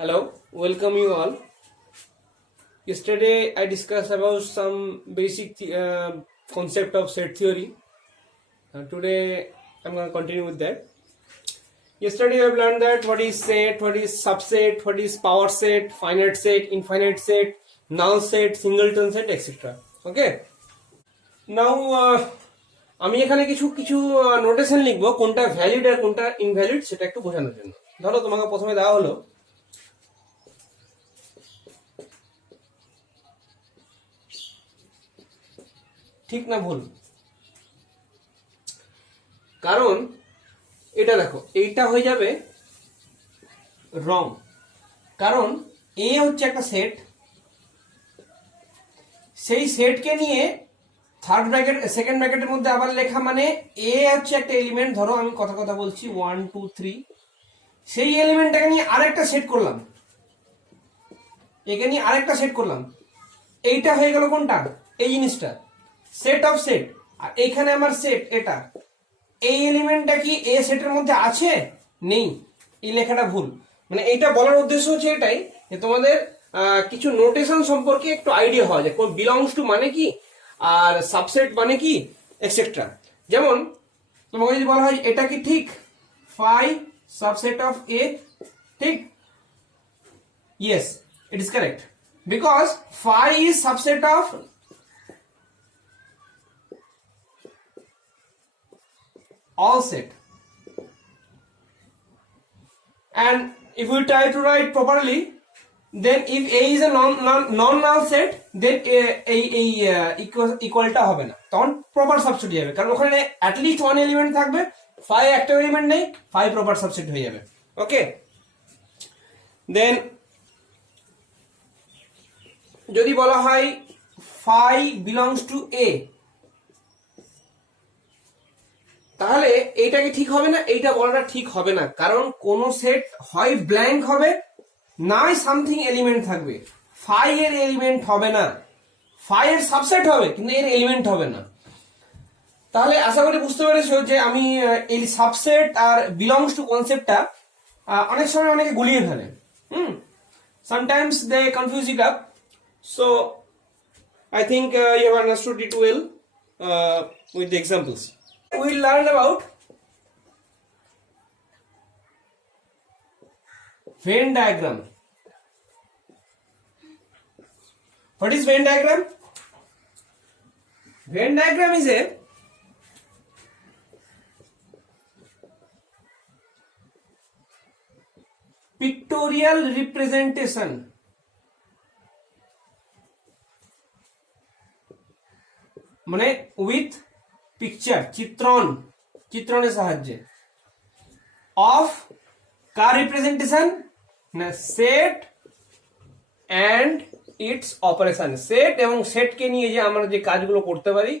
Hello, welcome you all. Yesterday I discussed about some basic concept of set theory. Today I'm going to continue with that. Yesterday we have learned that what is set, what is subset, what is power set, finite set, infinite set, null set, singleton set, etc. Okay. Now আমি এখানে কিছু কিছু নোটেশন লিখবো কোনটা ভ্যালিড আর কোনটা ইনভ্যালিড সেটা একটু বোঝানোর জন্য। ধরো তোমাকে প্রথমে দেওয়া হলো ঠিক না ভুল, কারণ এটা দেখো এইটা হয়ে যাবে রং, কারণ এ হচ্ছে একটা সেট, সেই সেটকে নিয়ে থার্ড ব্র্যাকেট সেকেন্ড ব্র্যাকেটের মধ্যে আবার লেখা, মানে এ হচ্ছে একটা এলিমেন্ট। ধরো আমি কথা বলছি 1 2 3, সেই এলিমেন্টটাকে নিয়ে আরেকটা সেট করলাম, একে নিয়ে আরেকটা সেট করলাম, এইটা হয়ে গেল কোনটা, এই জিনিসটা সেট অফ সেট। আর এইখানে আমার সেট এটা, এই এলিমেন্টটা কি এ সেটের মধ্যে আছে? নেই, এই লেখাটা ভুল। মানে এইটা বলার উদ্দেশ্য হচ্ছে এটাই যে তোমাদের কিছু নোটেশন সম্পর্কে একটু আইডিয়া হয় যে কোন বিলংস টু মানে কি আর সাবসেট মানে কি এক্সেট্রা। যেমন তোমাকে যদি বলা হয় এটা কি ঠিক, ফাই সাবসেট অফ এ, ঠিক? Yes, it is correct, because phi is subset of all set, and if we try to write properly, then if a is a non-null set, then equal টা হবে না, তখন proper subset হয়ে যাবে, কারণ ওখানে at least one element থাকবে, 5 একটা এলিমেন্ট নেই, 5 প্রপার সাবসেট হয়ে যাবে। ওকে, দেন যদি বলা হয় phi belongs to a, তাহলে এইটা কি ঠিক হবে না? এইটা বলাটা ঠিক হবে না, কারণ কোন সেট হয় ব্ল্যাঙ্ক হবে, নাই সামথিং এলিমেন্ট থাকবে, ফাই এর এলিমেন্ট হবে না, ফাই এর সাবসেট হবে কিন্তু এর এলিমেন্ট হবে না। তাহলে আশা করি বুঝতে পেরেছো যে আমি এই সাবসেট আর বিলংস টু কনসেপ্টটা অনেক সময় অনেকে গুলিয়ে ফেলে। Sometimes they confuse it up, so I think you have understood it well with the examples. We learned about Venn diagram. What is Venn diagram? Venn diagram is a pictorial representation মানে with picture, চিত্রণের সাহায্যে অফ কার রিপ্রেজেন্টেশন না set and it's operation. Set এবং সেটকে নিয়ে যে আমরা যে কাজগুলো করতে পারি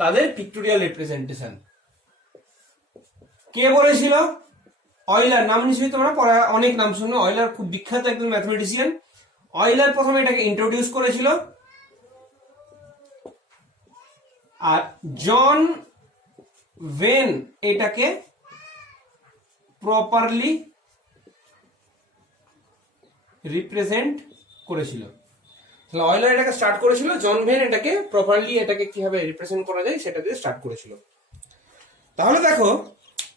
তাদের পিক্টোরিয়াল রিপ্রেজেন্টেশন। কে বলেছিল? অয়লার। নাম নিশ্চয়ই তোমরা পড়া অনেক নাম শুনো, অয়লার খুব বিখ্যাত একজন ম্যাথমেটিশিয়ান। অয়লার প্রথমে এটাকে ইন্ট্রোডিউস করেছিল, আর জন ভেন এটাকে প্রপারলি রিপ্রেজেন্ট করেছিল। তাহলে অয়লার এটাকে স্টার্ট করেছিল, জন ভেন এটাকে প্রপারলি এটাকে কিভাবে রিপ্রেজেন্ট করা যায় সেটা দিয়ে স্টার্ট করেছিল। তাহলে দেখো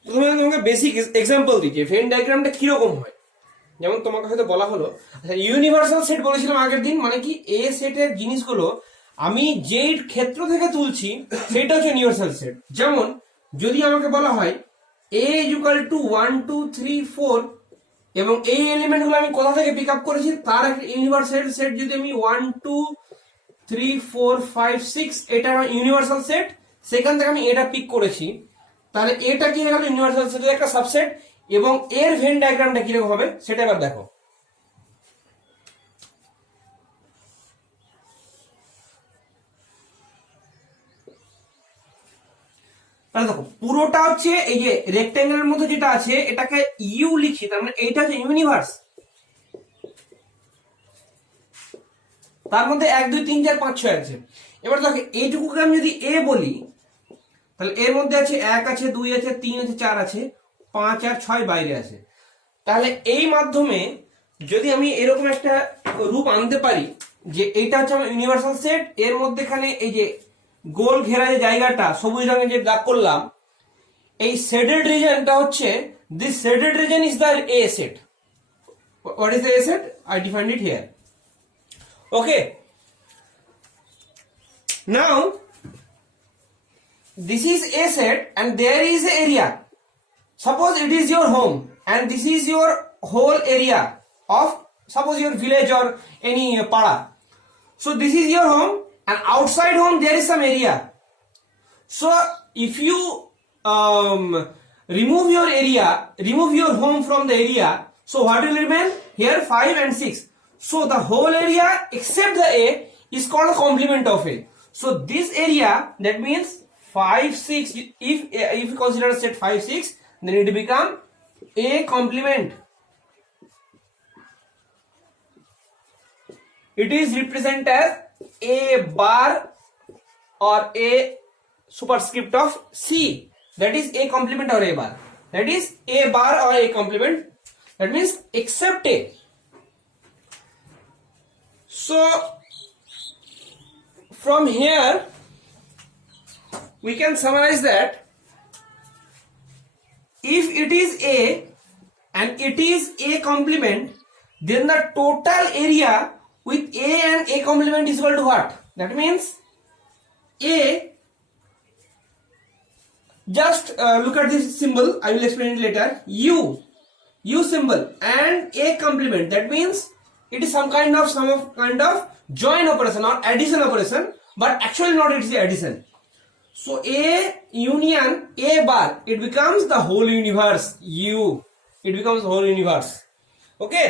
প্রথমে তোমাকে বেসিক এক্সাম্পল দিচ্ছি ভেন ডায়াগ্রামটা কিরকম হয়। যেমন তোমাকে হয়তো বলা হলো আচ্ছা ইউনিভার্সাল সেট বলেছিলাম আগের দিন, মানে কি এ সেটের জিনিসগুলো আমি যেই ক্ষেত্র থেকে তুলছি সেটা হচ্ছে ইউনিভার্সাল সেট। যেমন যদি আমাকে বলা হয় a ইকুয়াল টু 1 2 3 4 এবং এই এলিমেন্টগুলো আমি কোথা থেকে পিক আপ করেছি তার একটা ইউনিভার্সাল সেট, যদি আমি 1 2 3 4 5 6 এটা ইউনিভার্সাল সেট, সেখান থেকে আমি এটা পিক করেছি, তাহলে এটা কি হয়ে গেল ইউনিভার্সাল সেটের একটা সাবসেট। এবং এর ভেন ডায়াগ্রামটা কিরকম হবে সেটা এবার দেখো। তাহলে দেখো পুরোটা হচ্ছে এই যে রেক্ট্যাঙ্গেলের মধ্যে যেটা আছে এটাকে ইউ লিখি, তার মানে এইটা হচ্ছে ইউনিভার্স, তার মধ্যে 1 2 3 4 5 6 আছে। এবার দেখো এইটুকুকে আমি যদি এ বলি তাহলে এর মধ্যে আছে 1 আছে 2 আছে 3 আছে 4 আছে 5 আর 6 বাইরে আছে। তাহলে এই মাধ্যমে যদি আমি এরকম একটা রূপ আনতে পারি যে এইটা হচ্ছে আমার ইউনিভার্সাল সেট, এর মধ্যেখানে এই যে গোল ঘেরা যে জায়গাটা সবুজ রঙের যে দাগ করলাম, এই শেডেড রিজনটা হচ্ছে, this shaded reason is the A set. What is the A set? I defined it here. Okay. Now, this is A set and there is an area. Suppose it is your home and this is your whole area of, suppose your village or any pada. So this is your home and outside home there is some area. So if you remove your area, remove your home from the area, so what will remain? Here 5 and 6. So the whole area except the A is called complement of A. So this area, that means 5, 6, if you consider set 5, 6, then it become A complement. It is represented as A bar or A superscript of C. That is A complement or A bar. That is A bar or A complement. That means except A. So from here we can summarize that if it is A and it is A complement, then the total area with A and A complement is equal to what? That means A, just look at this symbol, I will explain it later. U symbol and A complement, that means it is some kind of join operation or addition operation, but actually not, it is addition. So A union A bar, it becomes the whole universe. It becomes the whole universe. Okay,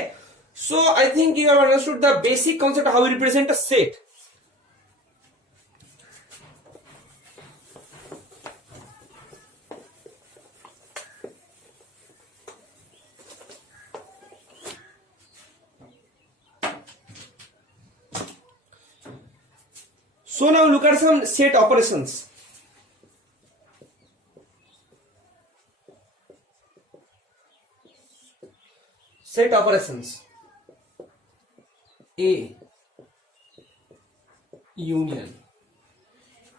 so I think you have understood the basic concept of how we represent a set. So now look at some set operations. Set operations. A union.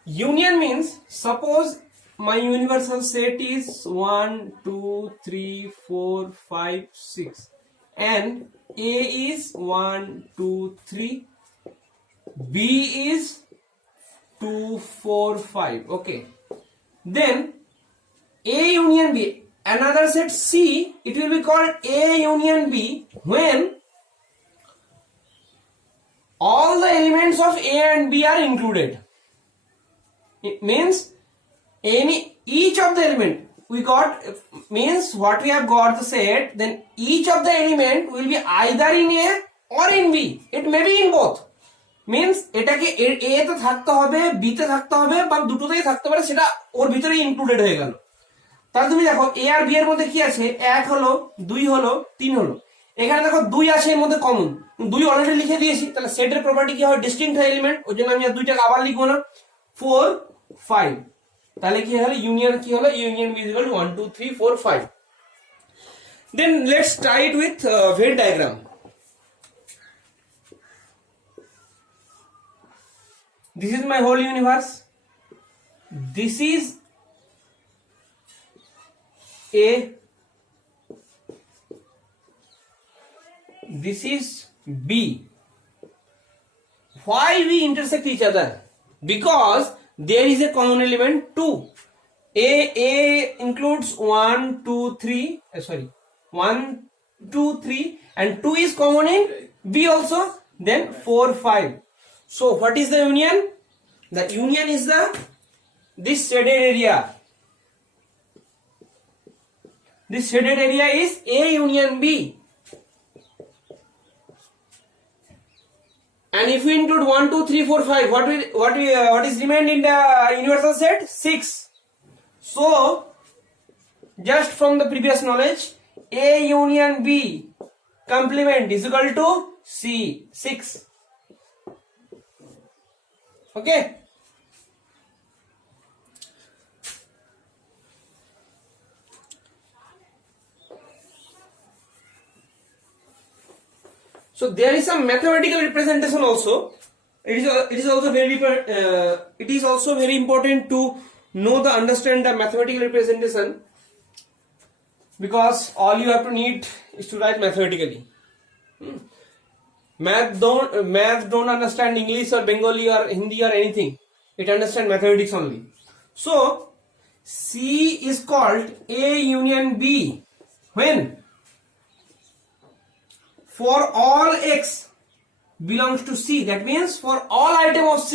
Union means, suppose my universal set is 1, 2, 3, 4, 5, 6 and A is 1, 2, 3, B is 2, 4, 5. Okay, then A union B, another set C, it will be called A union B when all the elements of A and B are included. It means each of the element we got, means what we have got the set, then each of the element will be either in A or in B. It may be in both. Means এটাকে এ তে থাকতে হবে, বি তে থাকতে হবে, বা দুটোতেই থাকতে পারে, সেটা ওর ভিতরে ইনক্লুডেড হয়ে গেল। তাহলে তুমি দেখো এ আর বি এর মধ্যে কি আছে, 1 হলো, 2 হলো, 3 হলো। এখানে দেখো 2 আছে এর মধ্যে কমন, 2 অলরেডি লিখে দিয়েছি। তাহলে সেটের প্রপার্টি কি হবে? ডিস্টিংক্ট এলিমেন্ট, ওই জন্য আমি আর 2টাকে আবার লিখবো না। 4, 5, তাহলে কি হলো? ইউনিয়ন কি হলো? Union B is equal to 1, 2, 3, 4, 5। Then let's try it with Venn diagram. This is my whole universe. This is A. This is B. Why we intersect each other? Because there is a common element 2. A includes 1, 2, 3. Sorry, 1, 2, 3, and 2 is common in B also. Then 4, 5. So what is the union? The union is this shaded area. This shaded area is A union B. And if we include 1, 2, 3, 4, 5, what is remained in the universal set? 6. So just from the previous knowledge, A union B complement is equal to C, 6. Okay, So there is some mathematical representation also. It is also very important to understand the mathematical representation, because all you have to need is to write mathematically. Math don't understand English or Bengali or Hindi or anything. It understand mathematics only. So C is called A union B when for all x belongs to C. That means for all item of C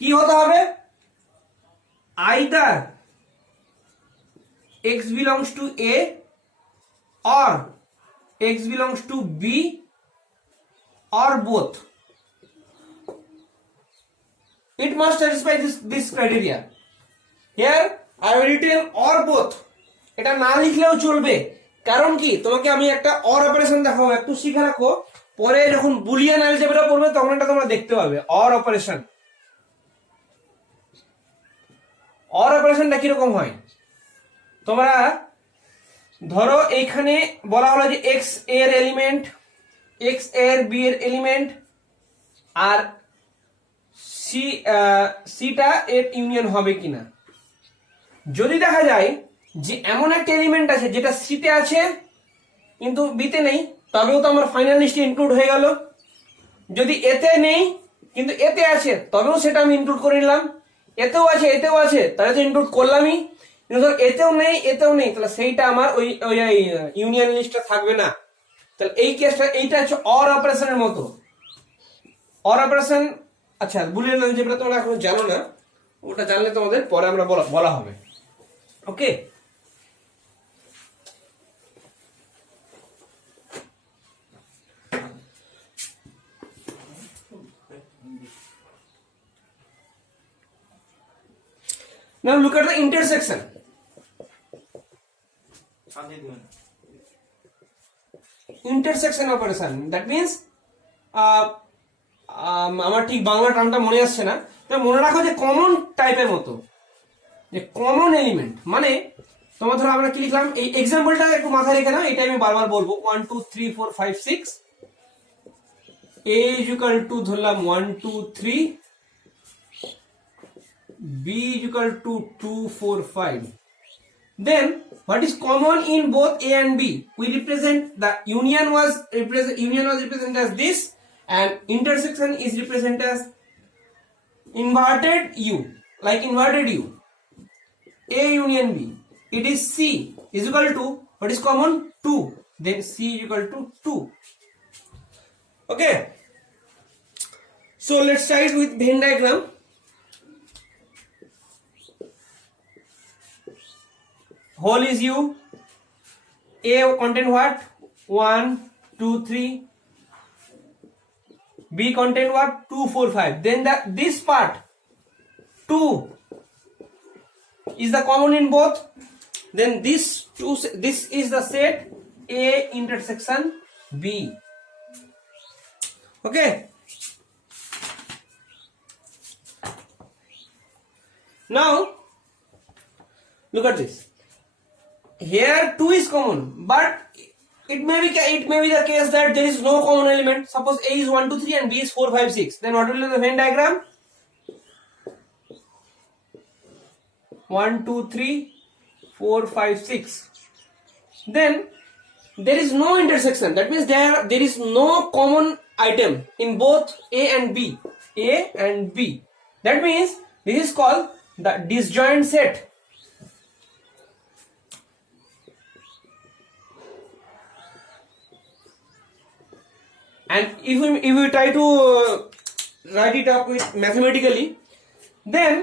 কি হতে হবে, either x belongs to A or x belongs to B or both. It must satisfy this criteria. Here I have written or both. এটা না লিখলেও চলবে, কারণ কি তোমাকে আমি একটা অর অপারেশন দেখাবো, একটু শিখে রাখো, পরে যখন বুলিয়ান অ্যালজেব্রা পড়বে তখন এটা তোমরা দেখতে পাবে। অর অপারেশনটা কিরকম হয়, তোমরা ধরো এইখানে বলা হলো যে এক্স এর এলিমেন্ট, এক্স এর বি এর এলিমেন্ট, আর সিটা এর ইউনিয়ন হবে কিনা। যদি দেখা যায় যে এমন একটা এলিমেন্ট আছে যেটা সিতে আছে কিন্তু বিতে নেই, তবেও তো আমার ফাইনাল লিস্টে ইনক্লুড হয়ে গেল। যদি এতে নেই কিন্তু এতে আছে, তবেও সেটা আমি ইনক্লুড করে নিলাম। এতেও আছে তাহলে তো ইনক্লুড করলামই। কিন্তু ধর এতেও নেই তাহলে সেইটা আমার ওই ইউনিয়ন লিস্টে থাকবে না। তাহলে এই কেসটা, এইটা হচ্ছে অর অপারেশনের মতো। অর অপারেশন, আচ্ছা বুলিয়ান অ্যালজেব্রা তোমরা এখন জানো না, ওটা জানলে তোমাদের পরে আমরা বলা হবে। ওকে, now look at the intersection. Intersection operation, that means আমার ঠিক বাংলা টার্মটা মনে আসছে না, তো মনে রাখো যে কমন টাইপের মতো, যে কমন এলিমেন্ট মানে তোমার ধরো আমরা কি লিখলাম, এই এক্সাম্পলটা একটু মাথায় রেখে নাও, এটা আমি বারবার বলবো। 1 2 3 4 5 6 a is equal to ধরলাম 1 2 3, b is equal to 2 4 5. Then what is common in both a and b? We represent the union was represented as this, and intersection is represented as inverted u, like inverted u. A union b, it is C is equal to what is common, 2. Then C is equal to 2. Okay, so let's start with Venn diagram. Whole is u. A contain what? 1 2 3. B contain what? 2 4 5. Then this part 2 is the common in both. Then this is the set A intersection B. Okay, now look at this. Here 2 is common, but it may be the case that there is no common element. Suppose A is 1 2 3 and B is 4 5 6. Then what will be the Venn diagram? 1 2 3 4 5 6. Then there is no intersection. That means there is no common item in both A and B. That means this is called the disjoint set. And if we try to write it up with mathematically, then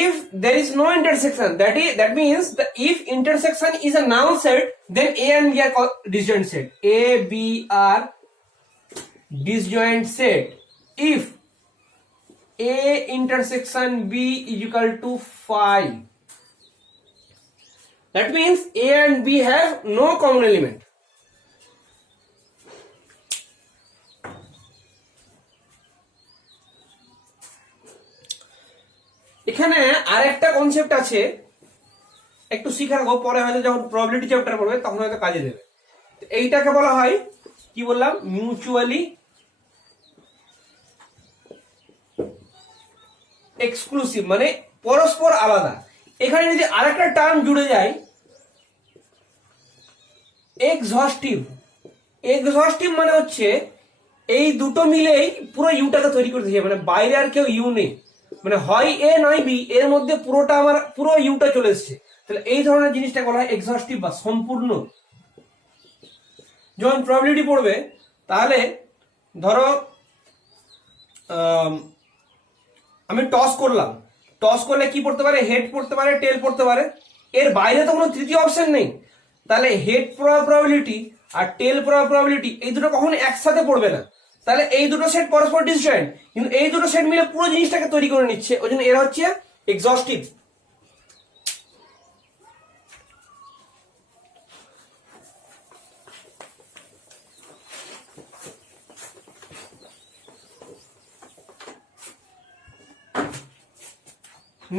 if there is no intersection, that means if intersection is a noun set, then A and B are called disjoint set. A, B are disjoint set if A intersection B is equal to 5. That means A and B have no common element. এখানে আরেকটা কনসেপ্ট আছে, একটু শিখে রাখো, পরে হয়তো যখন probability chapter পড়বে তখন হয়তো কাজে দেবে। এইটাকে বলা হয় কি বললাম, মিউচুয়ালি এক্সক্লুসিভ মানে পরস্পর আলাদা। এখানে যদি আরেকটা টার্ম জুড়ে যায় এক্সহস্টিভ, এক্সহস্টিভ মানে হচ্ছে এই দুটো মিলেই পুরো ইউটাকে তৈরি করতে চাই, মানে বাইরে আর কেউ ইউ নেই, মানে হয় এ নয় বি, এর মধ্যে পুরোটা আমার পুরো ইউটা চলে এসছে। তাহলে এই ধরনের জিনিসটা বলা হয় এক্সহস্টিভ বা সম্পূর্ণ। যখন প্রবাবিলিটি পড়বে তাহলে ধরো আমি টস করলাম, টস করলে কি পড়তে পারে, হেড পড়তে পারে, টেল পড়তে পারে, এর বাইরে তো কোনো তৃতীয় অপশন নেই। তাহলে হেড প্রবাবিলিটি আর টেল প্রবাবিলিটি এই দুটো কখনো একসাথে পড়বে না। তাহলে এই দুটো সেট পরস্পর ডিসজয়েন্ট, কিন্তু এই দুটো সেট মিলে পুরো জিনিসটাকে তৈরি করে নিচ্ছে, ওই জন্য এরা হচ্ছে এক্সহস্টিভ।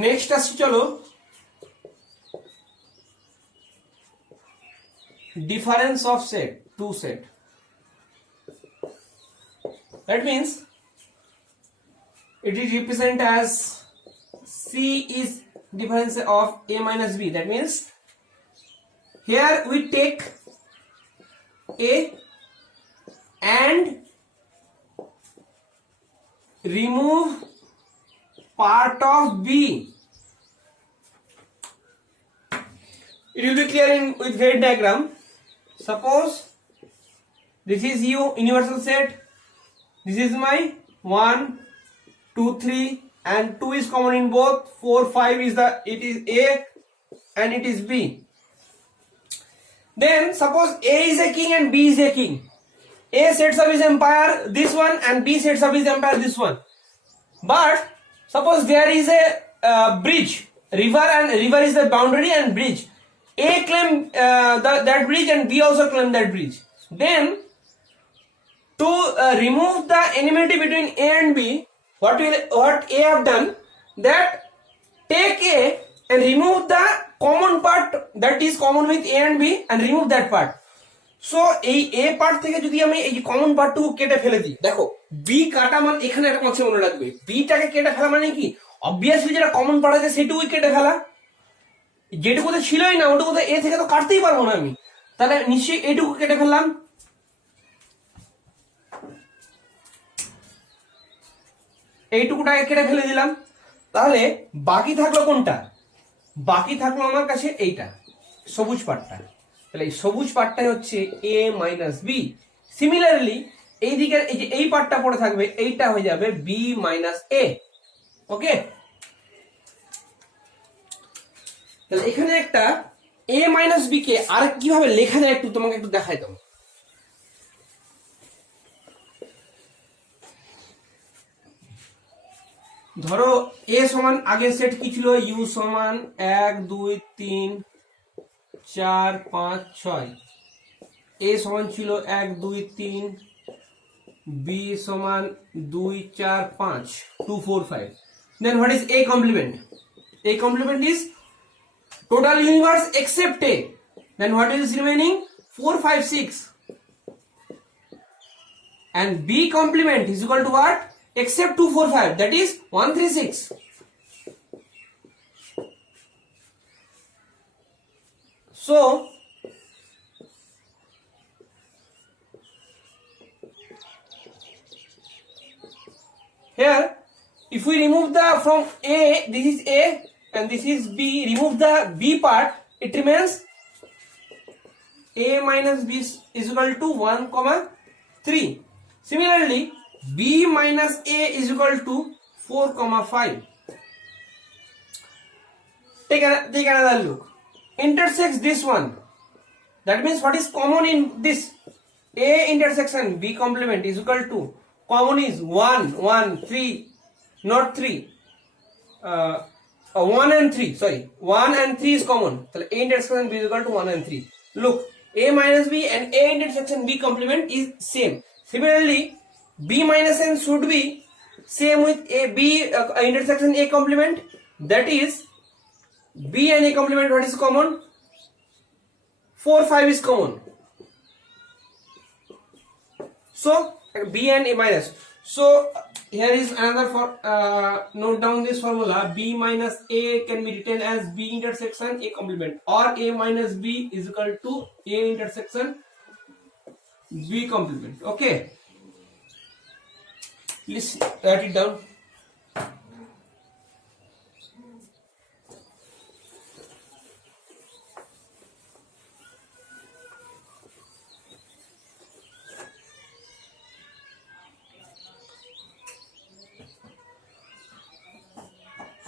নেক্সট আসছি চলো difference of set, two set. That means it is represented as C is difference of A minus B. That means here we take A and remove part of B. It will be clear in with Venn diagram. Suppose this is U universal set, this is my 1 2 3 and 2 is common in both, 4 5 is the, it is A and it is B. Then suppose A is a king and B is a king. A sets up his empire this one and B sets up his empire this one. But suppose there is a bridge, river, and river is the boundary and bridge. A claim that bridge and B also claim that bridge. Then to remove the enmity between A and B, what A have done, that take A and remove the common part that is common with A and B and remove that part. So এই A part থেকে যদি আমি এই কমন পার্টটুকু কেটে ফেলে দিই, দেখো B কাটা মানে এখানে একটা কথা মনে রাখবে, B টাকে কেটে ফেলা মানে কি, অবভিয়াসলি যেটা কমন পার্ট আছে সেটুকুই কেটে ফেলা, যেটুকু তো ছিলই না ওটুকু তো এ থেকে তো কাটতেই পারবো না আমি, তাহলে নিশ্চয়ই এটুকু কেটে ফেললাম। এইটুকুটাকে কেটে ফেলে দিলাম, তাহলে বাকি থাকলো কোনটা, বাকি থাকলো আমার কাছে এইটা সবুজ পার্টটা। তাহলে এই সবুজ পার্টটাই হচ্ছে এ মাইনাস বি। সিমিলারলি এই দিকের এই যে এই পার্টটা পড়ে থাকবে, এইটা হয়ে যাবে বি মাইনাস এ। ওকে, তাহলে এখানে একটা a মাইনাস বি কে আর কিভাবে লেখা যায় একটু তোমাকে একটু দেখাই দাও। ধরো a সমান আগের সেট কি ছিল, u সমান 1 2 3 4 5 6, a সমান ছিল 1 2 3, b সমান 2 4 5 2 4 5. Then what is a complement? A complement is total universe except A. Then what is remaining? 4 5 6. And B complement is equal to what? Except 2 4 5. That is 1 3 6. So here if we remove the from A, this is A and this is B, remove the B part, it remains A minus B is equal to 1 comma 3. Similarly B minus A is equal to 4 comma 5. Take another look, intersects this one, that means what is common in this, A intersection B complement is equal to, common is 1 1 3, not 3, 1 and 3, sorry 1 and 3 is common, so A intersection B is equal to 1 and 3. Look, A minus B and A intersection B complement is same. Similarly B minus N should be same with A B intersection A complement, that is B and A complement, what is common, 4 5 is common. So B and A minus. So here is another for note down this formula. B minus A can be written as B intersection A complement, or A minus B is equal to A intersection B complement. Okay, please write it down.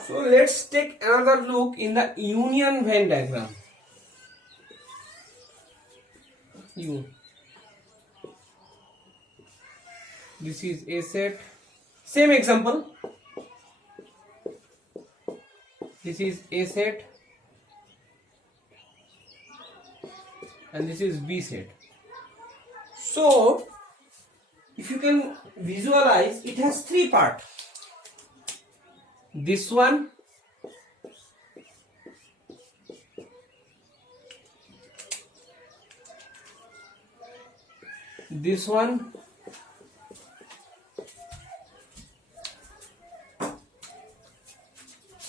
So let's take another look in the union Venn diagram. This is A set. Same example. This is A set and this is B set. So if you can visualize, it has three parts. This one, this one,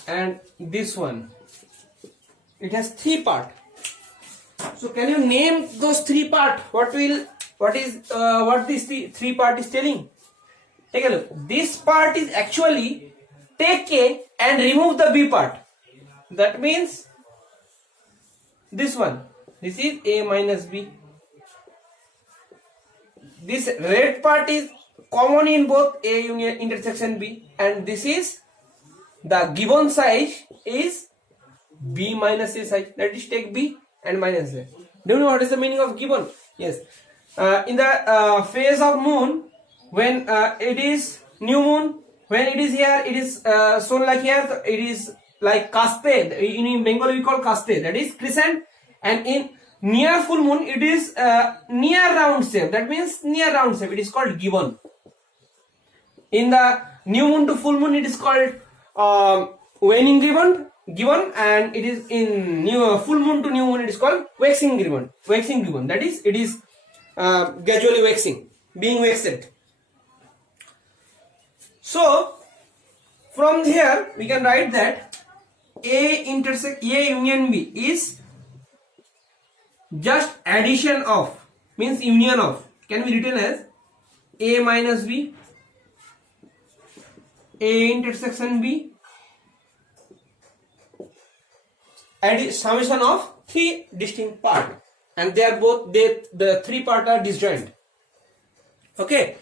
and this one. It has three parts. So can you name those three parts? What this three part is telling? Take a look. This part is actually take A and remove the B part. That means this one. This is A minus B. This red part is common in both A union intersection B, and this is the given size is B minus A size. That is, take B and minus A. Do you know what is the meaning of given? Yes. In the phase of moon, when it is new moon, when it is here, it is shown like here. So it is like caspe. In Bengali we call caspe. That is crescent. And in near full moon, it is near round shape. That means near round shape. It is called given. In the new moon to full moon, it is called waning given, and it is in full moon to new moon, it is called waxing given. That is, it is gradually waxing, being waxed. So from here we can write that A union B is just addition of, means union of, can be written as A minus B, A intersection B, summation of three distinct parts, and they are both the three parts are disjoint. Okay.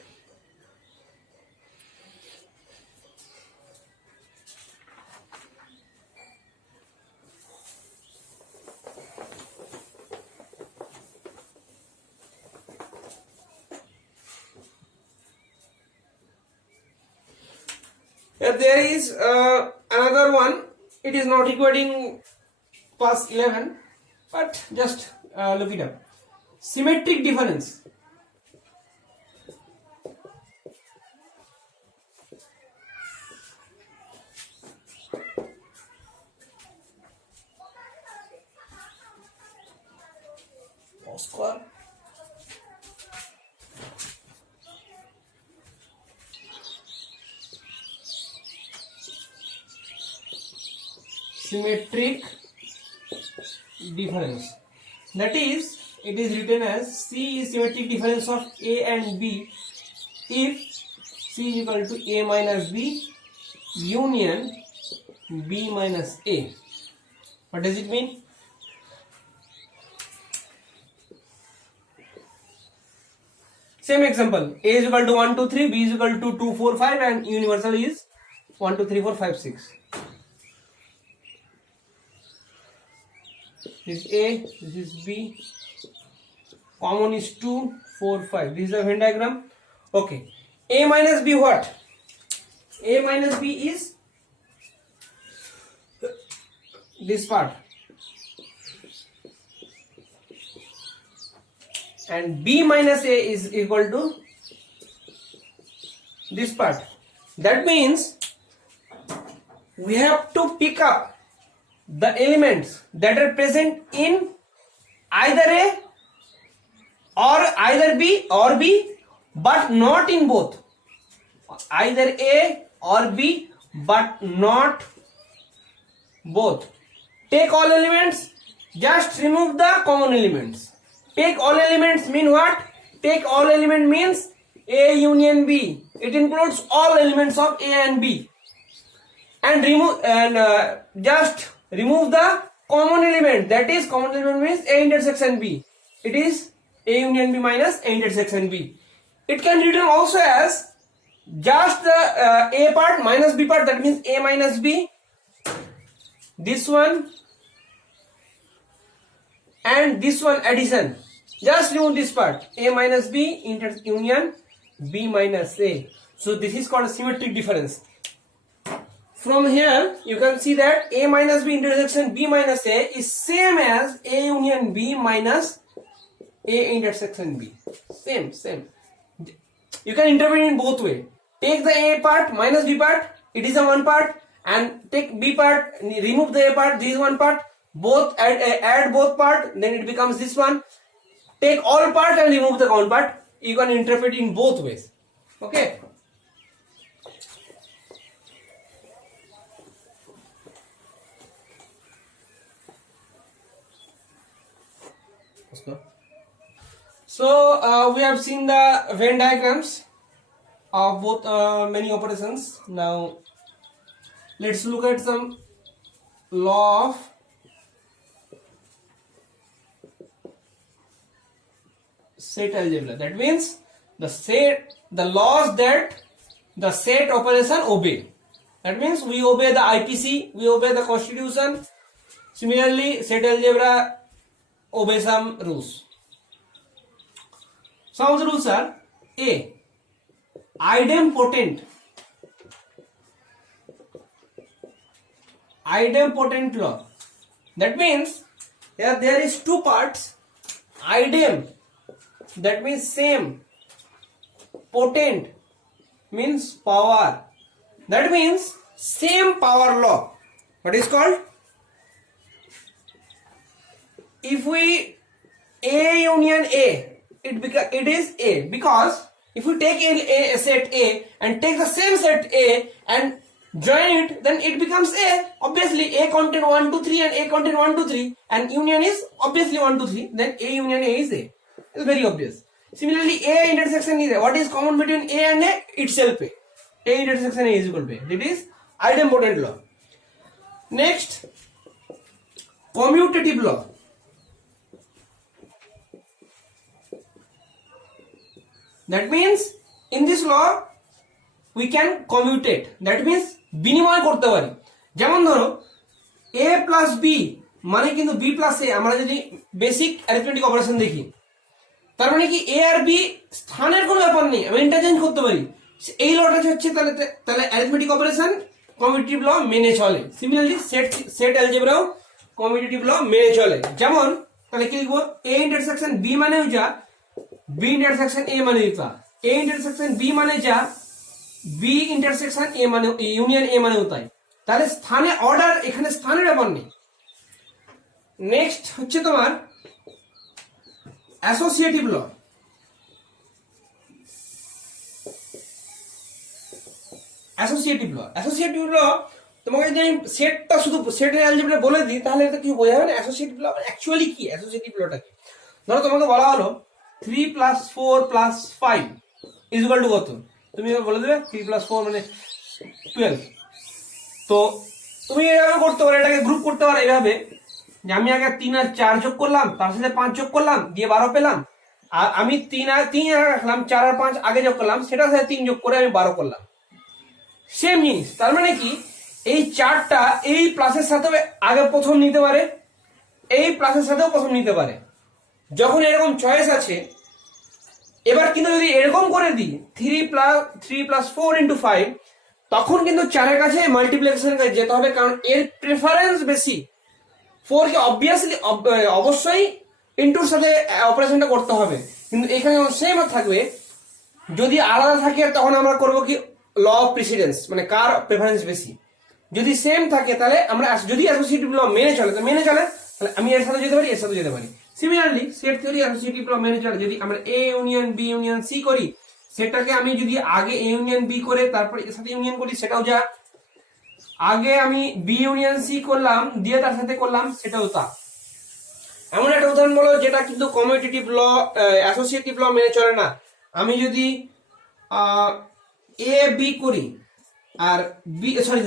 There is another one. It is not recording past 11, but just look it up. Symmetric difference. Oscar. Symmetric difference. That is, it is written as C is symmetric difference of A and B if C is equal to A minus B union B minus A. What does it mean? Same example. A is equal to 1, 2, 3, B is equal to 2, 4, 5, and universal is 1, 2, 3, 4, 5, 6. This is A, this is B, common is 2, 4, 5. This is the Venn diagram. Okay. A minus B what? A minus B is this part. And B minus A is equal to this part. That means we have to pick up the elements that are present in either A or either B or B but not in both, either A or B but not both. Take all elements, just remove the common elements. Take all elements mean what? Take all element means A union B. It includes all elements of A and B. And just remove the common element. That is, common element means A intersection B. It is A union B minus A intersection B. It can be written also as just the A part minus B part. That means A minus B. This one and this one addition. Just remove this part. A minus B union B minus A. So this is called a symmetric difference. From here you can see that A minus B intersection B minus A is same as A union B minus A intersection B. Same. You can interpret in both way. Take the A part minus B part, it is a one part, and take B part, remove the A part, this is one part, both add both part, then it becomes this one. Take all part and remove the common part. You can interpret in both ways. Okay. So we have seen the Venn diagrams of both many operations. Now let's look at some law of set algebra. That means the laws that the set operation obey. That means we obey the IPC, we obey the constitution. Similarly, set algebra obey some rules. Some of the rules are: A, idempotent law. That means here there is two parts. Idem, that means same. Potent means power. That means same power law. What is called? If we A union A, it is A, because if we take a set A and take the same set A and join it, then it becomes A. Obviously A contain 1 2 3 and A contain 1 2 3 and union is obviously 1 2 3, then A union A is A. It's very obvious. Similarly, A intersection is A. What is common between A and A? Itself A. A intersection A is equal to A. That is idempotent law. Next, commutative law. That means in this law we can commutate. That means বিনিময় করতে পারি। যেমন ধরো A plus B মানে কিন্তু B plus A, আমরা যদি basic arithmetic operation দেখি, তার মানে কি A আর B স্থানের কোনো ব্যাপার নেই, আমি ইন্টারচেঞ্জ করতে পারি। এই লটা হচ্ছে তাহলে অ্যারিথমেটিক অপারেশন কমিউটেটিভ ল মেনে চলে। সিমিলারলি সেট অ্যালজেব্রাও কমিউটেটিভ ল মেনে চলে। যেমন তাহলে কি লিখবো? A ইন্টারসেকশন B মানেও যা, B इंटरसेक्शन A माने होता, A इंटरसेक्शन B माने जा, B इंटरसेक्शन A माने यूनियन A माने होता है। তাহলে স্থানে অর্ডার, এখানে স্থানের ব্যাপার নেই। নেক্সট হচ্ছে তোমার অ্যাসোসিয়েটিভ ল। অ্যাসোসিয়েটিভ ল তোমাকে যদি আমি সেটটা শুধু সেটের অ্যালজেব্রা বলে দিই তাহলে এটা কি বোঝা যাবে না অ্যাসোসিয়েটিভ ল অ্যাকচুয়ালি কি। অ্যাসোসিয়েটিভ লটা কি? ধরো তোমাকে বলা হলো 3 plus 4 plus 5 is equal to কত? তুমি বলে দেবে 3 plus 4 মানে 12। তো তুমি এভাবে করতে পারো, এটাকে গ্রুপ করতে পারো এভাবে যে আমি আগে 3 আর 4 যোগ করলাম, তার সাথে 5 যোগ করলাম, দিয়ে 12 পেলাম। আর আমি 3 আর রাখলাম, 4 আর 5 আগে যোগ করলাম, সেটার সাথে 3 যোগ করে আমি 12 করলাম। সেম জিনিস। তার মানে কি এই 4টা এই প্লাসের সাথেও আগে প্রথম নিতে পারে, এই প্লাসের সাথেও প্রথম নিতে পারে। যখন এরকম চয়েস আছে, এবার কিন্তু যদি এরকম করে দিই 3 plus 4 into 5, তখন কিন্তু 4 এর কাছে মাল্টিপ্লিকেশনের কাছে যেতে হবে, কারণ এর প্রেফারেন্স বেশি। 4 কে অবশ্যই ইনটুর সাথে অপারেশনটা করতে হবে, কিন্তু এখানে সেম থাকবে। যদি আলাদা থাকে তখন আমরা করব কি ল অফ প্রিসিডেন্স, মানে কার প্রেফারেন্স বেশি। যদি সেম থাকে তাহলে আমরা, যদি অ্যাসোসিয়েটিভ ল মেনে চলে তাহলে আমি এর সাথে যেতে পারি, এর সাথে যেতে পারি। সিমিলারলি সেট থিওরি অ্যাসোসিয়েটিভ ল মেনে চলে। যদি আমরা A union B union C করি, সেটাকে আমি যদি আগে এ ইউনিয়ন বি করে তারপরে এর সাথে ইউনিয়ন করি সেটাও যা, আগে আমি বি ইউনিয়ন সি করলাম দিয়ে তার সাথে করলাম সেটাও তা। এমন একটা উদাহরণ বলো যেটা কিন্তু কমিউটেটিভ ল অ্যাসোসিয়েটিভ ল মেনে চলে না। আমি যদি এ বি করি আর বি সরি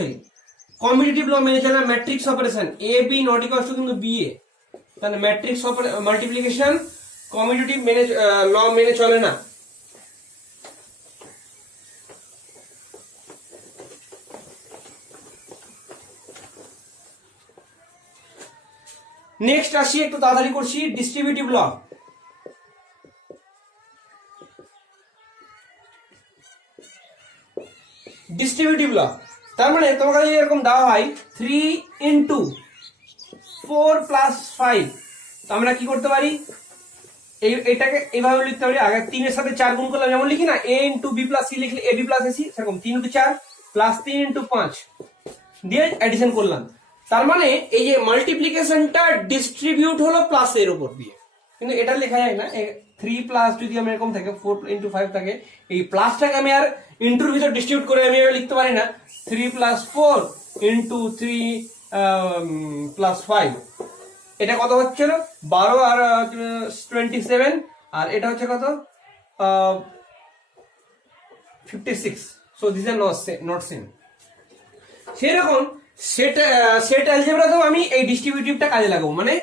কমিউটেটিভ ল মেনে চলে না, matrix operation A B not equals to কিন্তু বি এ, তাহলে ম্যাট্রিক্স মাল্টিপ্লিকেশন কমিউটেটিভ ল মেনে চলে না। নেক্সট আসি, একটু তাড়াতাড়ি করছি, ডিস্ট্রিবিউটিভ ল। ডিস্ট্রিবিউটিভ ল তার মানে তোমার কাছে এরকম দেওয়া হয় 3 × 4 + 5, তো আমরা কি করতে পারি, এটাকে এইভাবে লিখতে পারি, আগে 3 এর সাথে 4 গুণ করলাম, যেমন লিখি না a × b + c লিখলে ab + ac, সেরকম 3 × 4 + 3 × 5 দিয়ে অ্যাডিশন করলাম। তার মানে এই যে মাল্টিপ্লিকেশনটা ডিস্ট্রিবিউট হলো প্লাসের উপর দিয়ে, কিন্তু এটা লেখা যায় না। 3 + যদি আমি এরকম থাকে 4 × 5 থাকে, এই প্লাসটাকে আমি আর ইনটুর ভিতর ডিস্ট্রিবিউট করে আমি লিখতে পারি না 3 + 4 × 3 + 5। এটা কত হচ্ছিল 12 আর 27, আর এটা হচ্ছে কত 56। So this are not same. সেরকম সেট অ্যালজেব্রাতেও আমি এই ডিস্ট্রিবিউটিভটা কাজে লাগাবো, মানে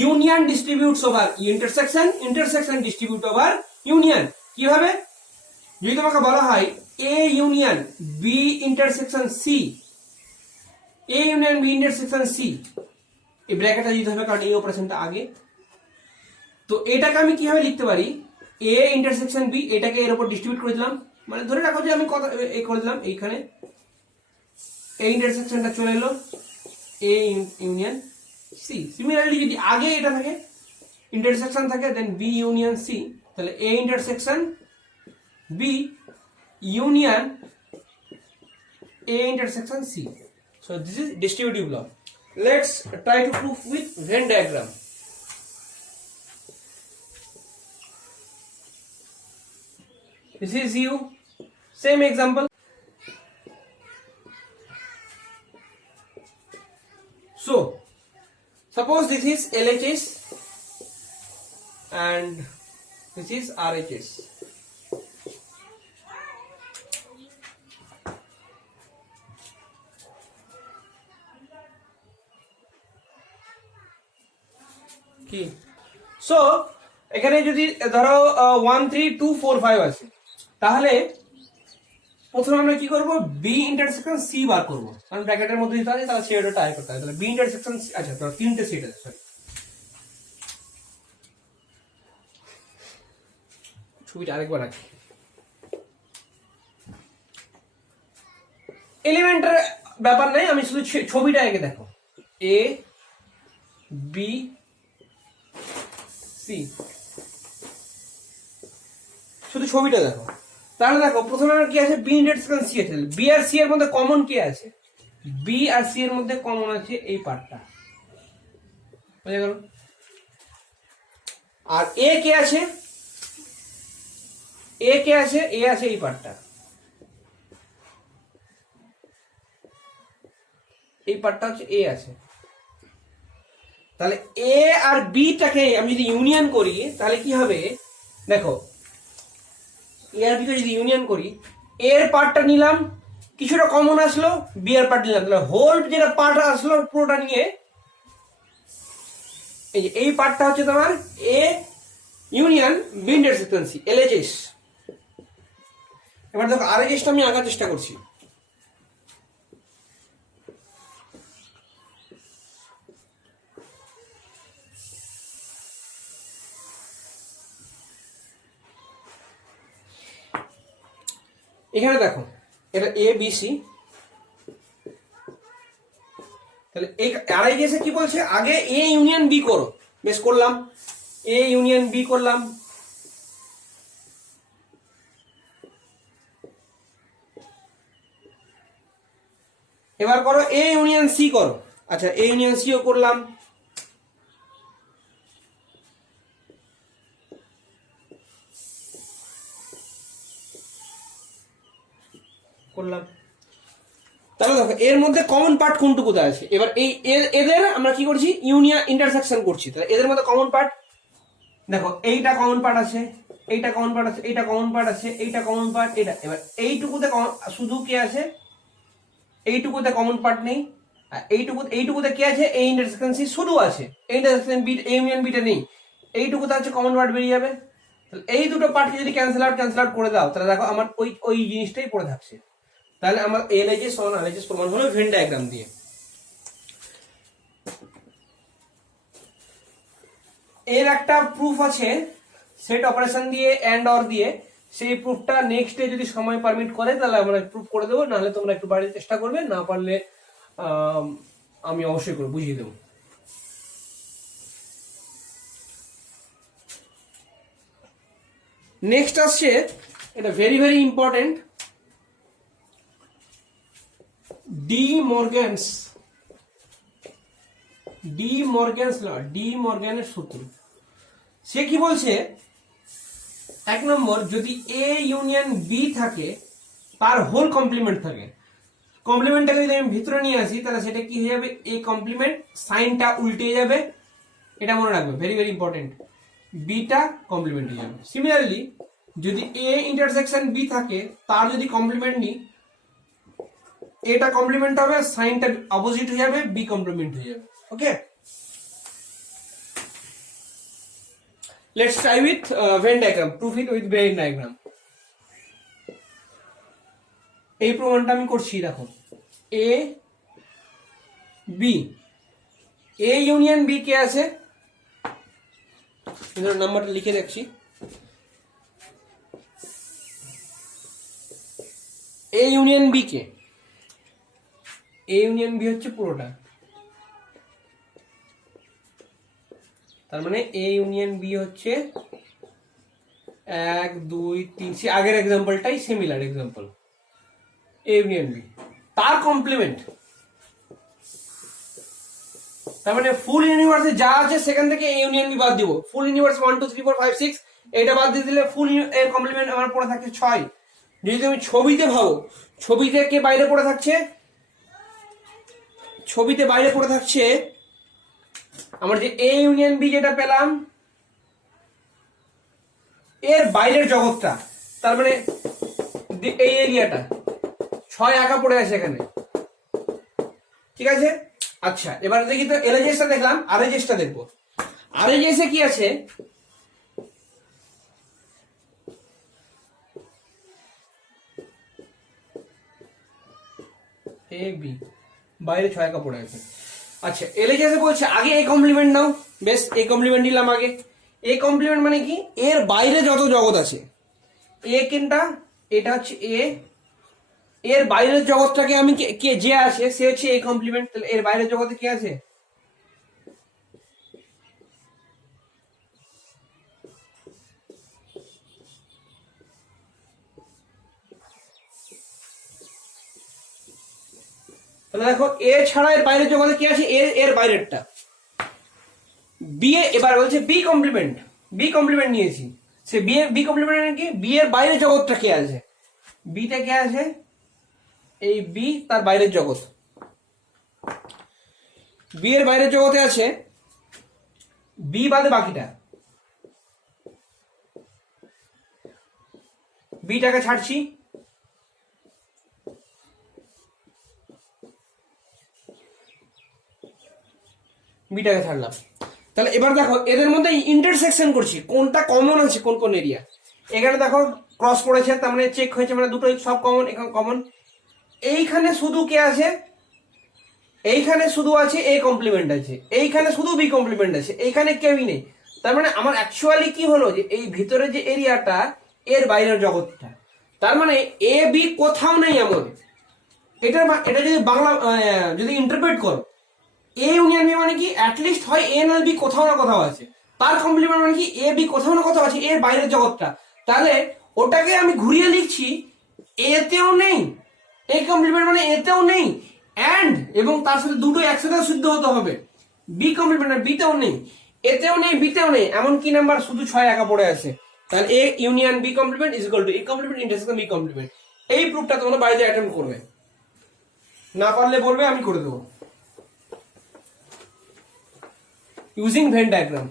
union distributes over intersection, intersection distribute over union. কিভাবে, যদি তোমাকে বলা হয় A union B intersection C, A union B intersection C, এই ব্র্যাকেটটা দিতে হবে কারণ এই অপারেশনটা আগে। তো এটাকে আমি কিভাবে লিখতে পারি, এ ইন্টারসেকশন বি, এটাকে এর উপর ডিস্ট্রিবিউট করে দিলাম, মানে ধরে রাখো যে আমি কত এই করে দিলাম, এইখানে এই ইন্টারসেকশনটা চলে এলো এ ইউনিয়ন সি। সিমিলারলি যদি আগে এটা থাকে ইন্টারসেকশন থাকে দেন বি ইউনিয়ন সি, তাহলে A intersection B union A intersection C. So this is distributive law. Let's try to prove with Venn diagram. This is U. Same example. So, suppose this is LHS and this is RHS. কি সো এখানে যদি ধরো 1 3 2 4 5 আছে, তাহলে প্রথমে আমরা কি করব, বি ইন্টারসেকশন সি বার করব, কারণ ব্র্যাকেটের মধ্যে দিতে আছে, তাহলে সেটা টাই করতে হবে। তাহলে বি ইন্টারসেকশন, আচ্ছা ধরো তিনটে সেট আছে, সরি ছবিটা আরেকবার রাখি। এলিমেন্টের ব্যাপার নাই, আমি শুধু ছবিটা আগে দেখো, এ বি সি, শুধু ছবিটা দেখো। তাহলে দেখো প্রথমে আমার কি আছে, বি ইন্টারসেকশন সি আছে, বি আর সি এর মধ্যে কমন কি আছে, বি আর সি এর মধ্যে কমন আছে এই পার্টটা, বুঝে গেল। আর এ কে আছে, এ কে আছে, এ আছে এই পার্টটা, এই পার্টটা হচ্ছে এ আছে। তাহলে এ আর বিটাকে আমি যদি ইউনিয়ন করি তাহলে কি হবে, দেখো এ আর বিকে যদি ইউনিয়ন করি, এর পার্টটা নিলাম, কিছুটা কমন আসলো, বি এর পার্ট নিলাম, তাহলে হোল যেটা পার্ট আসলো পুরোটা নিয়ে এই পার্টটা হচ্ছে তোমার A union B intersection C, LHS. এবার দেখো আরএচএসটা আমি আঁকার চেষ্টা করছি। এখানে দেখো এটা এ বি সি, তাহলে এই আরআইএস কি বলছে, আগে এ ইউনিয়ন বি করো, বেশ করলাম, এ ইউনিয়ন বি করলাম, এবার করো এ ইউনিয়ন সি করো, আচ্ছা এ ইউনিয়ন সিও করলাম, করলাম। তাহলে দেখো এর মধ্যে কমন পার্ট কোনটুকুতে আছে, এবার এই এদের আমরা কি করছি, ইউনিয়ন ইন্টারসেকশন করছি। তাহলে এদের মধ্যে কমন পার্ট দেখো, এইটা কমন পার্ট আছে, এইটা কমন পার্ট আছে, এইটা কমন পার্ট আছে, এইটা কমন পার্ট, এটা। এবার এইটুকুতে শুধু কি আছে, এইটুকুতে কমন পার্ট নেই, আর এইটুকুতে কি আছে, এই ইন্টারসেকশন সি শুধু আছে, এই ইন্টারসেকশন বি এ ইউনিয়ন বিটা নেই, এইটুকুতে হচ্ছে কমন পার্ট বেরিয়ে যাবে। তাহলে এই দুটো পার্টকে যদি ক্যান্সেল আউট করে দাও, তাহলে দেখো আমার ওই জিনিসটাই পড়ে থাকছে। তাহলে আমার এলএইচএস সমান আরএইচএস প্রমাণ হলো ভেন ডায়াগ্রাম দিয়ে। এর একটা প্রুফ আছে সেট অপারেশন দিয়ে এন্ড অর দিয়ে, সেই প্রুফটা নেক্সট ডে যদি সময় পারমিট করে তাহলে আমরা প্রুফ করে দেবো, নাহলে তোমরা একটু বাড়িতে চেষ্টা করবে, না পারলে আমি অবশ্যই করে বুঝিয়ে দেবো। নেক্সট আসছে, এটা ভেরি ভেরি ইম্পর্টেন্ট, ডি মর্গ্যানের সূত্র। সে কি বলছে, এক নম্বর, যদি এ ইউনিয়ন বি থাকে তার হোল কমপ্লিমেন্ট থাকে, কমপ্লিমেন্টটাকে যদি আমি ভিতরে নিয়ে আসি তাহলে সেটা কি হয়ে যাবে, এ কমপ্লিমেন্ট, সাইনটা উল্টে যাবে, এটা মনে রাখবে, ভেরি ভেরি ইম্পর্টেন্ট, বিটা কমপ্লিমেন্ট হয়ে যাবে। সিমিলারলি যদি এ ইন্টারসেকশন বি থাকে তার যদি কমপ্লিমেন্ট নিই, এটা কমপ্লিমেন্ট হবে, সাইনটা অপোজিট হয়ে যাবে, বি কমপ্লিমেন্ট হয়ে যাবে। ওকে, let's try with Venn diagram, proof it with Venn diagram। এই প্রমাণটা আমি করছি, দেখো A B, A union B কে আছে, নাম্বারটা লিখে রাখছি, এ ইউনিয়ন বি কে, এ ইউনিয়ন বি হচ্ছে পুরোটা, তার মানে এ ইউনিয়ন বি হচ্ছে 1 2 3, সে আগের এক্সাম্পলটাই similar example, A union B তার কমপ্লিমেন্ট, তার মানে ফুল ইউনিভার্সে যা আছে সেখান থেকে এ ইউনিয়ন বি বাদ দিব, ফুল ইউনিভার্স 1 2 3 4 5 6 এটা বাদ দিয়ে দিলে ফুল এর কমপ্লিমেন্ট আমার পড়ে থাকছে 6। যদি তুমি ছবিতে ভাবো, ছবিতে কে বাইরে পড়ে থাকছে, ছবিতে বাইরে পড়ে থাকছে আমার যে এ ইউনিয়ন বি যেটা পেলাম, এর বাইরের জগৎটা, তার মানে এই এরিয়াটা 6 একা পড়ে আছে এখানে, ঠিক আছে। আচ্ছা, এবার দেখি তো এলএইচএসটা দেখলাম, আরএইচএসটা দেখবো। আরএইচএসে কি আছে, এ বি বাইরে 6 একা পড়ে আছে। আচ্ছা, এলএইচএসে বলছে আগে এ কমপ্লিমেন্ট নাও, বেশ এ কমপ্লিমেন্ট নিলাম আগে। এ কমপ্লিমেন্ট মানে কি, এর বাইরে যত জগৎ আছে, এ কোনটা, এটা হচ্ছে এ, এর বাইরের জগৎটাকে আমি কে যে আছে সে হচ্ছে এ কমপ্লিমেন্ট, তাহলে এর বাইরের জগতে কি আছে, তাহলে দেখো এ ছাড়া এর বাইরের জগতে কি আছে, এর বাইরেরটা বি, এবার বলছে বি কমপ্লিমেন্ট নিয়েছি, সে বি কমপ্লিমেন্ট কি, বি এর বাইরের জগৎটা কে আছে, বিতে কে আছে, এই বি তার বাইরের জগৎ, বি এর বাইরের জগতে আছে বি বাদে বাকিটা, বিটাকে ছাড়ছি, বিটাকে ছাড়লাম। তাহলে এবার দেখো এদের মধ্যে ইন্টারসেকশন করছি, কোনটা কমন আছে কোন কোন এরিয়া, এখানে দেখো ক্রস পড়েছে, তার মানে চেক হয়েছে, মানে দুটোই সব কমন, এখানে কমন। এইখানে শুধু কে আছে, এইখানে শুধু আছে এ কমপ্লিমেন্ট আছে, এইখানে শুধু বি কমপ্লিমেন্ট আছে, এইখানে কেউই নেই। তার মানে আমার অ্যাকচুয়ালি কি হলো, যে এই ভিতরে যে এরিয়াটা এর বাইরের জগৎটা, তার মানে এ বি কোথাও নেই এমন। এটা যদি বাংলা যদি ইন্টারপ্রেট করো, এ ইউনিয়ন বি মানে কি, অ্যাটলিস্ট হয় এ না বি কোথাও না কোথাও আছে, তার কমপ্লিমেন্ট মানে কি, এ বি কোথাও না কোথাও আছে এর বাইরের জগৎটা, তাহলে ওটাকে আমি ঘুরিয়ে লিখছি, এতেও নেই এ কমপ্লিমেন্ট মানে এতেও নেই, অ্যান্ড এবং তার সাথে দুটো একসাথে সিদ্ধ হতে হবে, বি কমপ্লিমেন্ট বিতেও নেই, এতেও নেই বিতেও নেই, এমন কি নাম্বার শুধু 6 একা পড়ে আছে। তাহলে A union B complement is equal to A complement intersection B complement, এই প্রুফটা তোমরা বাড়িতে অ্যাটেম্প করবে, না পারলে বলবে, আমি করে দেবো using Venn diagram.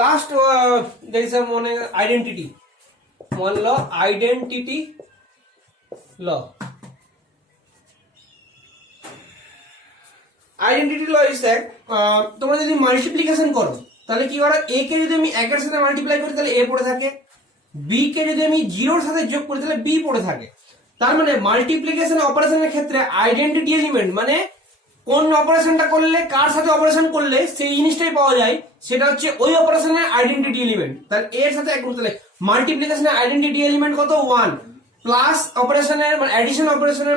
Last, there is a one identity. One law, identity law. Identity law is that তোমরা যদি মাল্টিপ্লিকেশন করো তাহলে কি করে, a কে যদি আমি 1 এর সাথে মাল্টিপ্লাই করি তাহলে a পড়ে থাকে, b কে যদি আমি 0 এর সাথে যোগ করি তাহলে b পড়ে থাকে। তার মানে মাল্টিপ্লিকেশন অপারেশনের ক্ষেত্রে আইডেন্টিটি এলিমেন্ট মানে কোন অপারেশনটা করলে কার সাথে অপারেশন করলে সেই জিনিসটাই পাওয়া যায়, সেটা হচ্ছে ওই অপারেশনের আইডেন্টিটি এলিমেন্ট। তাহলে এর সাথে এক করতে হলে মাল্টিপ্লিকেশনের আইডেন্টিটি এলিমেন্ট কত 1, প্লাস অপারেশনের মানে অ্যাডিশন অপারেশনের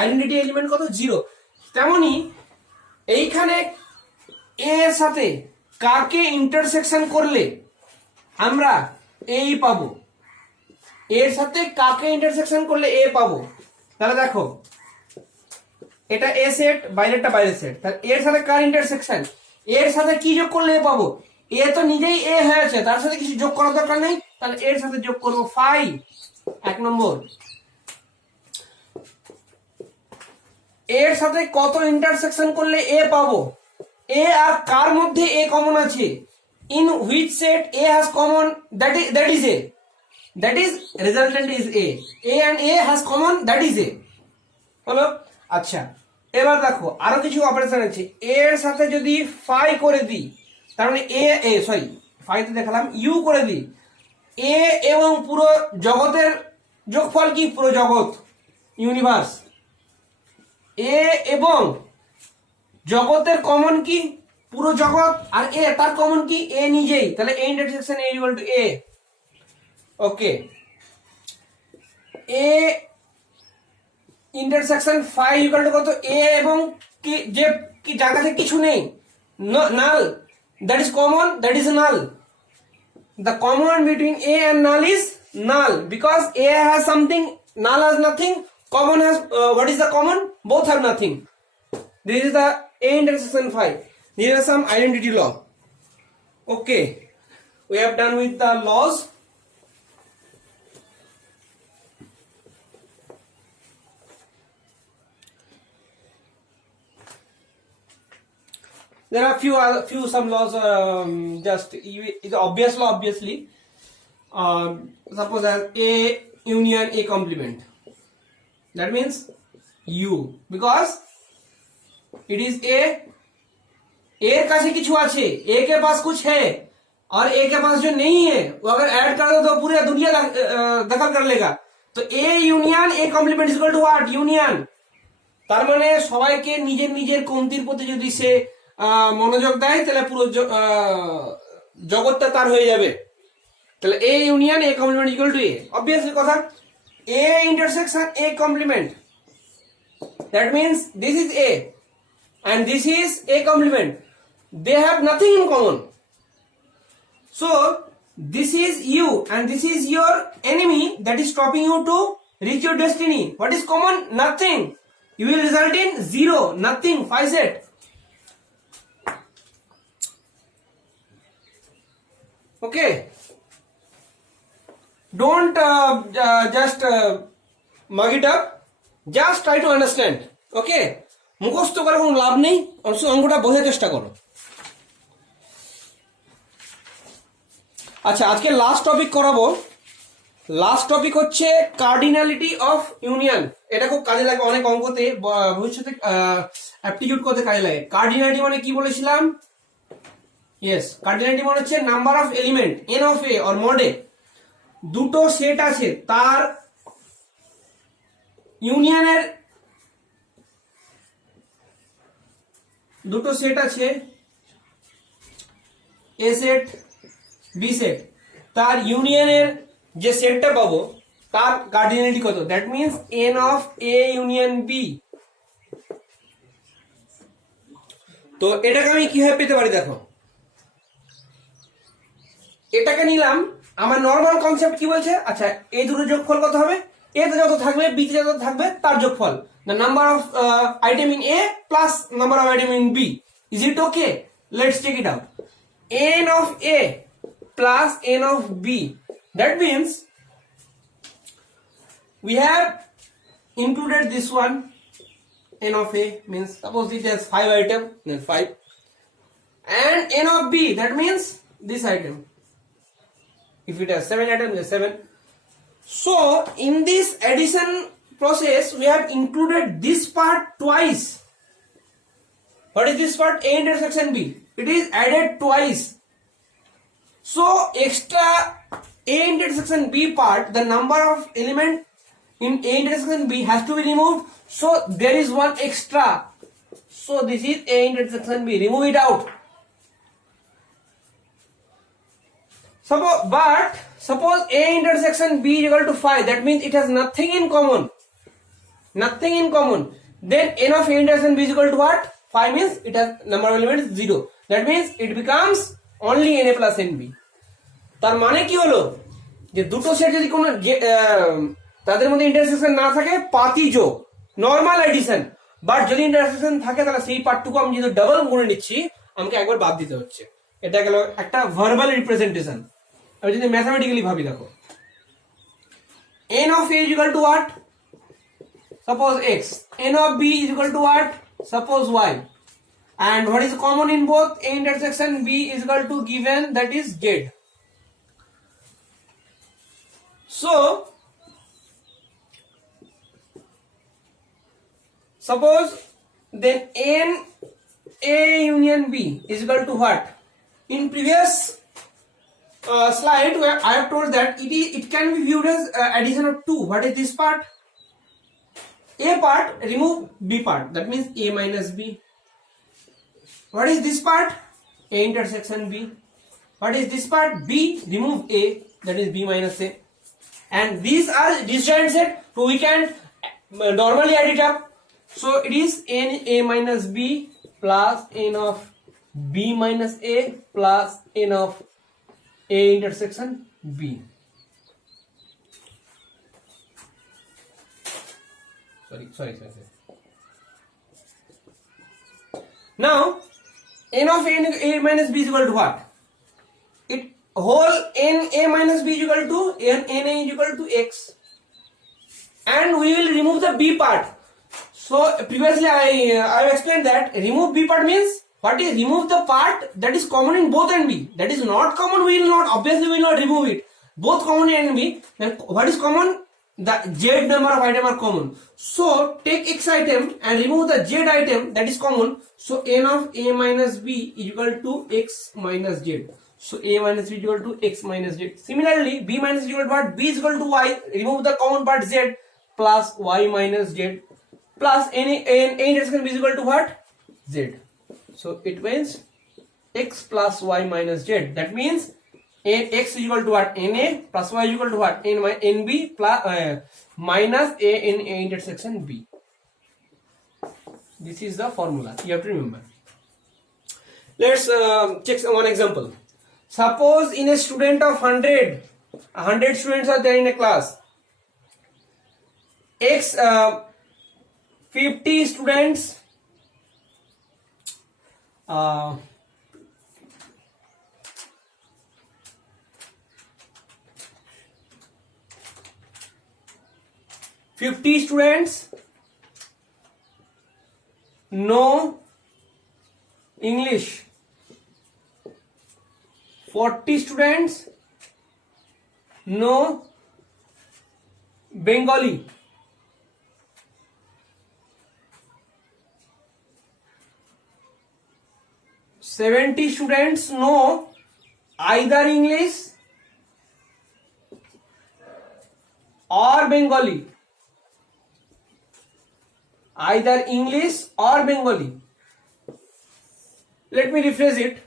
আইডেন্টিটি এলিমেন্ট কত 0। তেমনি এইখানে এ এর সাথে কাকে ইন্টারসেকশন করলে আমরা এই পাবো, এর সাথে কাকে ইন্টারসেকশন করলে এ পাবো। তাহলে দেখো এটা এ সেট, বাইরেরটা বাইরের সেট, তাহলে এর সাথে কার ইন্টারসেকশন, এর সাথে কি যোগ করলে এ পাবো, এ তো নিজেই এ হয়েছে, তার সাথে কিছু যোগ করার দরকার নেই, তাহলে এর সাথে যোগ করব 5। 1 নম্বর, এর সাথে কত ইন্টারসেকশন করলে এ পাবো, এ আর কার মধ্যে এ কমন আছে, in which set A has common, that is A, that is resultant is A and A has common, that is A. হলো? আচ্ছা, এবার দেখো আরো কিছু অপারেশন আছে, এর সাথে যদি 5 করে দিই তার মানে সরি 5 তে দেখালাম, ইউ করে দিই, এ এবং পুরো জগতের যোগফল কি, পুরো জগৎ ইউনিভার্স, এ এবং জগতের কমন কি, পুরো জগৎ, আর এ তার কমন কি, এ নিজেই, তাহলে A intersection A equal to A. Okay, A intersection 5 equal to কত, এ এবং কি যে কি যার কাছে কিছু নেই, null, that is common, that is null. The common between A and null is null because A has something, null has nothing, common has what is the common, both have nothing. This is the A intersection 5. These are some identity law. Okay, we have done with the laws. There are few some laws, just the obvious law, obviously. Suppose as A union A complement, that means U, because it is A, के पास किछु আছে, A के पास कुछ है और A के पास जो नहीं है वो अगर ऐड कर दो तो पूरी दुनिया दखल कर लेगा। तो A union A complement is equal to what, union. তার মানে সবাইকে নিজের নিজের কমতির প্রতি যদি সে মনোযোগ দেয় তাহলে পুরো জগৎটা তার হয়ে যাবে। তাহলে A union A complement equal to A, obviously কথা, A intersection A complement, that means this is A and this is a complement, they have nothing in common, so this is you and this is your enemy that is stopping you to reach your destiny. What is common? Nothing. You will result in 0, nothing, 5 set. Okay, don't just mug it up, just try to understand. Okay, মুখস্থ করে কোনো লাভ নেই, অঙ্কটা বোঝার চেষ্টা করো। আচ্ছা, আজকে লাস্ট টপিক করাবো। লাস্ট টপিক হচ্ছে কার্ডিনালিটি অফ ইউনিয়ন। এটা খুব কাজে লাগে, অনেক অঙ্কতে ভবিষ্যতে অ্যাপটিটিউড করতে কাজে লাগে। কার্ডিনালিটি মানে কি বলেছিলাম? ইয়েস, কার্ডিনালিটি মানে হচ্ছে number of element N of a or mod এ, দুটো সেট আছে তার ইউনিয়নের, দুটো সেট আছে এ সেট বি সেট, তার ইউনিয়নের যে সেটটা পাবো তার কার্ডিনালিটি কত, that means n of A union B. তো এটাকে আমি কিভাবে পেতে পারি দেখো, এটাকে নিলাম, আমার নর্মাল কনসেপ্ট কি বলছে, আচ্ছা এই দুটো যোগফল কত হবে, এ তে যত থাকবে বি তে যত থাকবে তার যোগফল, the number of item in A plus number of item in B, is it okay? let's take it out. N of A plus N of B, that means we have included this one. N of A means suppose it has 5 items, then 5, and N of B, that means this item. If it has 7 items, then 7. So in this addition process we have included this part twice. What is this part? A intersection B. It is added twice. So extra A intersection B part, the number of element in A intersection B has to be removed. So there is one extra. So this is A intersection B. Remove it out. Suppose A intersection B is equal to 5. That means it has nothing in common. Nothing in common. Then N of A intersection B is equal to what? 5 means it has number of elements 0. That means it becomes only Na plus Nb. তার মানে কি হলো যে দুটো সেট যদি কোনো তাদের মধ্যে ইন্টারসেকশন না থাকে পাতি যোগ নরমাল এডিশন, বাট যদি ইন্টারসেকশন থাকে তাহলে সেই পার্টটুকু আমি যদি ডাবল গুণে নিচ্ছি আমাকে একবার বাদ দিতে হচ্ছে। এটা গেল একটা ভার্বাল রিপ্রেজেন্টেশন। আমি যদি ম্যাথমেটিক্যালি ভাবি দেখো, n of A is equal to what? Suppose x. N of B is equal to what? Suppose y. And what is common in both? A intersection B is equal to given, that is z. So suppose then n A union B is equal to what? In previous slide where I have told that it can be viewed as addition of 2. What is this part? A part, remove B part, that means A minus B. What is this part? A intersection B. What is this part? B, remove A, that is B minus A. And these are disjoint set, so we can normally add it up. So it is N A minus B plus N of B minus A plus N of A intersection B. Sorry. Now N of A minus B is equal to what? It whole N A minus B is equal to N A is equal to X, and we will remove the B part. So previously I explained that remove B part means what is remove the part that is common in both and B. That is not common, we will not, obviously we will not remove it. Both common in and B. Then what is common? The Z number of item are common. So take X item and remove the Z item that is common. So N of A minus B is equal to X minus Z. So A minus B is equal to X minus Z. Similarly, B minus is equal to what? B is equal to Y. Remove the common part Z plus Y minus Z plus A intersection B is equal to what? Z. So it means X plus Y minus Z. That means X is equal to what? Na plus Y is equal to what? Nb plus minus A in A intersection B. This is the formula. You have to remember. Let's check one example. Suppose in a student of 100 students are there in a class. 50 students know English. 40 students know Bengali. 70 students know either English or Bengali. Either English or Bengali. Let me rephrase it.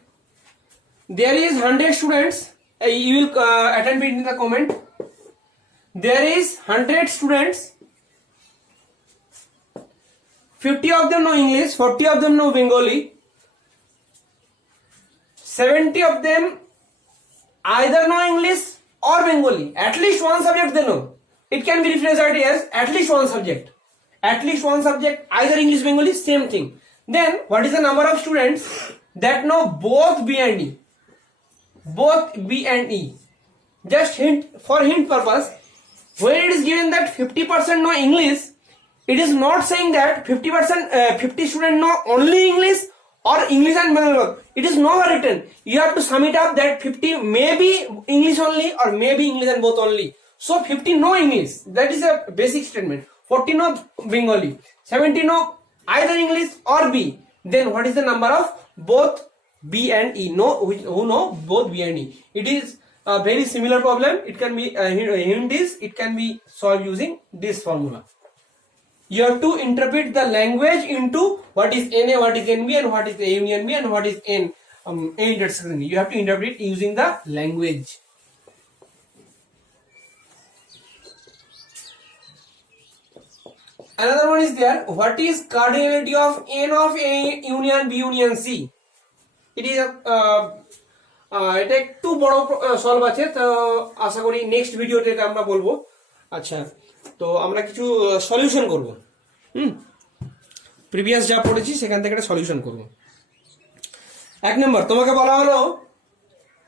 There is 100 students. You will attend it in the comment. There is 100 students. 50 of them know English, 40 of them know Bengali. 70 of them either know English or Bengali. At least one subject they know. It can be rephrased as at least one subject. At least one subject, either English, Bengali, same thing. Then what is the number of students that know both B and E. Both B and E. Just hint for hint purpose, when it is given that 50% know English, it is not saying that 50 students know only English or English and Malayalam. It is not written. You have to sum it up that 50 may be English only or maybe English and both only. So 50 know English. That is a basic statement. 40 know Bengali. 70 know either English or B. Then what is the number of both B and E? Who know both B and E? It is a very similar problem. It can be it can be solved using this formula. You have to interpret the language into what is NA, what is NB, and what is A union B, and what is N A intersection. You have to interpret using the language. Another one is there. What is cardinality of N of A union B union C? It is এটা একটু বড় সলভ আছে, তো আশা করি নেক্সট ভিডিওতে আমরা বলবো। আচ্ছা, তো আমরা কিছু সলিউশন করব। প্রিভিয়াস যা পড়েছি সেখান থেকে একটা সলিউশন করব। এক নম্বর, তোমাকে বলা হলো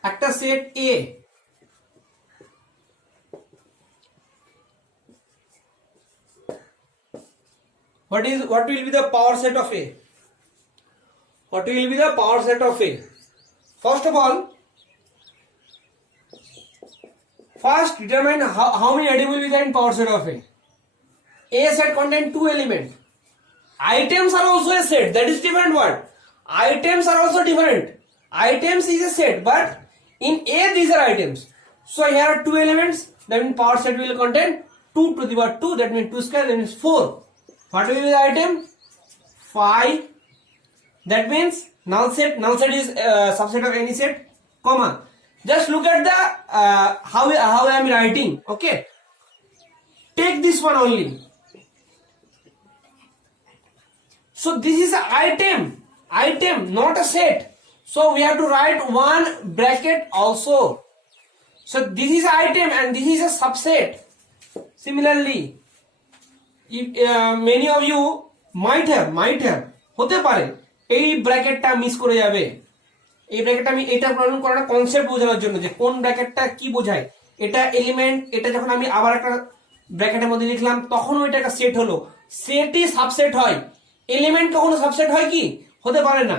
একটা সেট এ, what will be the power set of A? What will be the power set of A? First of all, first determine how many items will be there in power set of A. A set contain 2 elements. Items are also a set. That is different word. Items are also different. Items is a set, but in A these are items. So here are 2 elements. That means power set will contain 2 to the power 2. That means 2 square. That means 4. What will be the item? 5. That means null set. Null set is subset of any set, comma. Just look at the how I am writing. Okay, take this one only. So this is an item, not a set. So we have to write one bracket also. So this is an item and this is a subset. Similarly, if many of you might have হতে পারে এই ব্র্যাকেটটা মিস করে যাবে। এই ব্র্যাকেটটা আমি এটা প্রবলেম করার কনসেপ্ট বোঝানোর জন্য যে কোন ব্র্যাকেটটা কি বোঝায়। এটা এলিমেন্ট, এটা যখন আমি আবার একটা ব্র্যাকেটের মধ্যে লিখলাম তখনও এটা একটা সেট হলো। সেটই সাবসেট হয়, এলিমেন্ট কখনো সাবসেট হয় কি? হতে পারে না।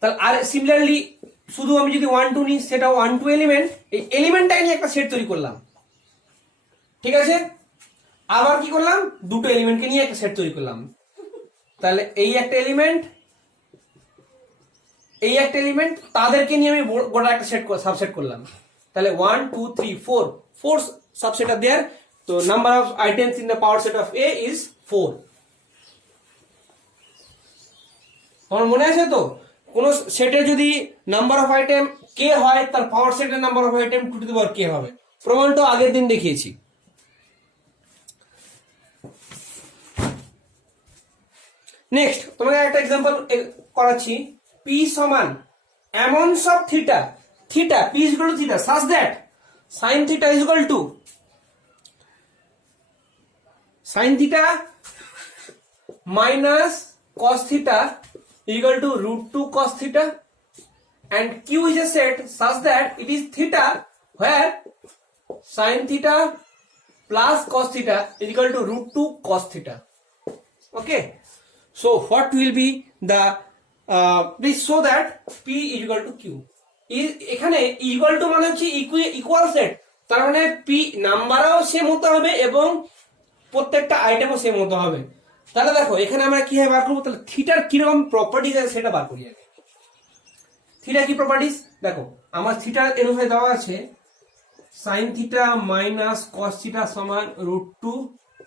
তাহলে আর সিমিলারলি শুধু আমি যদি 1 2 নিই, সেটা 1 2 এলিমেন্ট, এই এলিমেন্টটাই নিয়ে একটা সেট তৈরি করলাম। ঠিক আছে, আবার কি করলাম? দুটো এলিমেন্টকে নিয়ে একটা সেট তৈরি করলাম। তাহলে এই একটা এলিমেন্ট, তাদেরকে নিয়ে আমি গোটা একটা সেট সাবসেট করলাম। তাহলে 1 2 3 4 সাবসেট আর দেয়ার। তো number of items in the power set of এ ইজ 4। আমার মনে আছে তো, কোন সেটে যদি নাম্বার অফ আইটেম কে হয়, তার পাওয়ার সেটের number of item 2 to the power কে হবে। প্রমাণটা আগের দিন দেখিয়েছি। নেক্সট তোমাকে একটা এক্সাম্পল করাচ্ছি। পি সমান এমন সব theta, P is equal two theta such that sin theta is equal to sin theta minus cos theta equal to root 2 cos theta, and Q is a set such that it is theta where sin theta plus cos theta is equal to root 2 cos theta. Okay, so what will be the please show that P is equal to Q. এখানে equal to মানে হচ্ছে equal set, তার মানে পি নাম্বারও সেম হতে হবে এবং প্রত্যেকটা আইটেমও সেম হতে হবে। তাহলে দেখো এখানে আমরা কিভাবে বার করবো, তাহলে থিটার কিরকম প্রপার্টিজ আছে সেটা বার করি আগে। থিটা কি প্রপার্টিজ দেখো, আমার থিটার অনুসারে দেওয়া আছে sin theta minus cos theta সমান রুট 2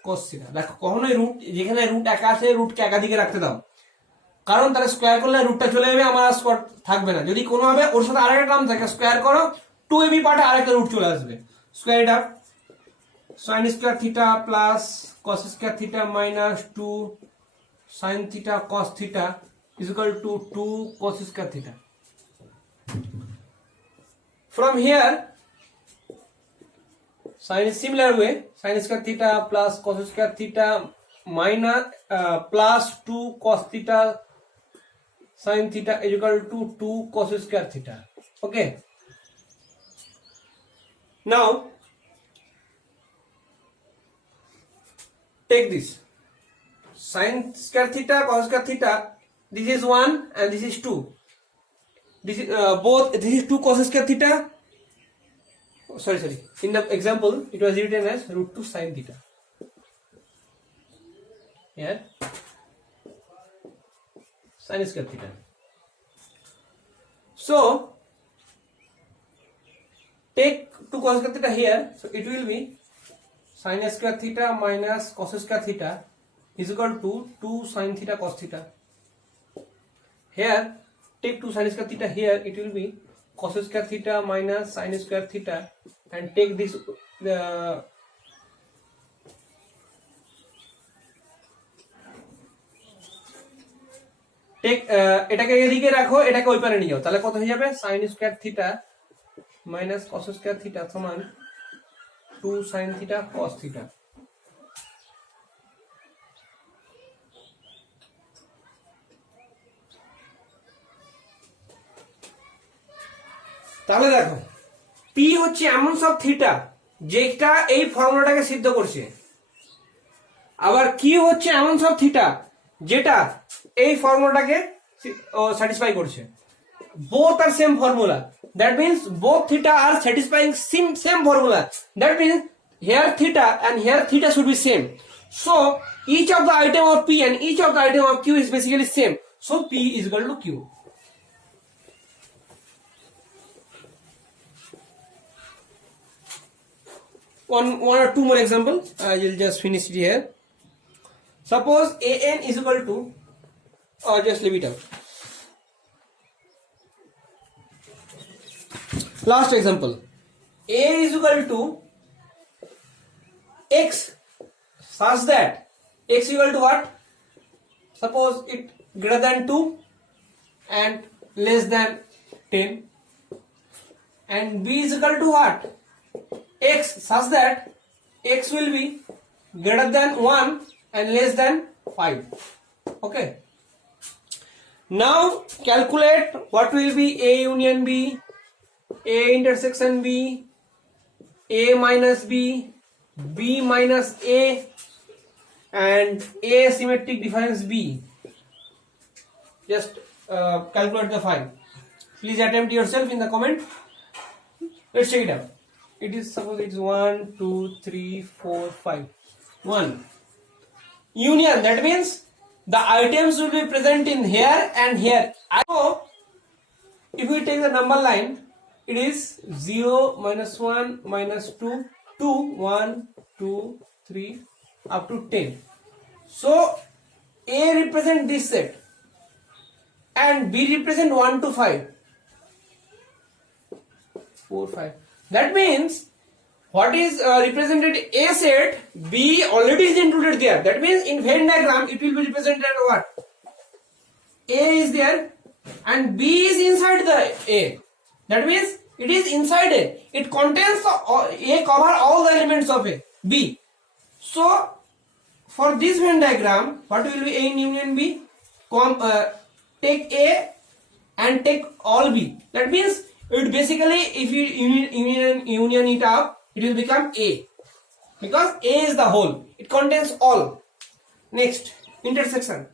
cos থিটা। দেখো কখনোই রুট, যেখানে রুট একা আছে রুটকে একাদিকে রাখতে দাও, কারণ তাহলে স্কোয়ার করলে রুটটা চলে যাবে, আমার স্কোয়ার থাকবে না। যদি কোনো ভাবে ওর সাথে আরেকটা টার্ম থাকে, স্কোয়ার করো 2ab পার্টে আরেকটা রুট চলে আসবে। স্কোয়ার এটা sin square theta plus cos square theta minus 2 sin theta cos theta is equal to 2 cos square theta. From here, sin similar way, sin square theta plus cos square theta minus plus 2 cos theta sin theta is equal to 2 cos square theta. Okay. Now take this sin square theta cos square theta. This is 1 and this is 2. This is both. This is 2 cos square theta. Oh, sorry. In the example, it was written as root 2 sin theta. Here, sin square theta. So take 2 cos square theta here. So it will be sin square theta minus cos square theta is equal to 2 sin theta cos theta. Here, take 2 sin square theta here. It will be cos square theta minus sin square theta, and take this এটাকে এদিকে রাখো, এটাকে ওই পারে নিয়ে যাও, তাহলে কত হয়ে যাবে sin square theta minus cos square theta সমান 2 sin থিটা cos থিটা। তাহলে দেখো p হচ্ছে এমন সব থিটা যেটা এই ফর্মুলাটাকে সিদ্ধ করছে, আবার q হচ্ছে এমন সব থিটা যেটা এই ফর্মুলাটাকে স্যাটিসফাই করছে। both are same formula, that means both theta are satisfying same formula, that means here theta and here theta should be same, so each of the item of p and each of the item of q is basically same, so p is equal to q. One or two more example, I will just finish it here. Suppose an is equal to, or just leave it out. Last example, a is equal to x such that x is equal to what? Suppose it greater than 2 and less than 10, and b is equal to what? X such that x will be greater than 1 and less than 5. Okay. Now calculate what will be a union b, a intersection b, a minus b, b minus a, and a symmetric difference b. Just calculate the file. Please attempt yourself in the comment. Let's check it out. It is, suppose it's 1 2 3 4 5 1 union, that means the items will be present in here and here. So if we take the number line, it is 0 minus 1 minus 2 2 1 2 3 up to 10. So a represent this set and b represent 1 to 5 4 5. That means what is represented a set, b already is included there. That means in Venn diagram it will be represented what? A is there and b is inside the a. That means it is inside a. It contains a cover all the elements of a b. So for this Venn diagram, what will be a in union b? Take a and take all b. That means it basically, if you union it up, it will become a, because a is the whole, it contains all. Next, intersection.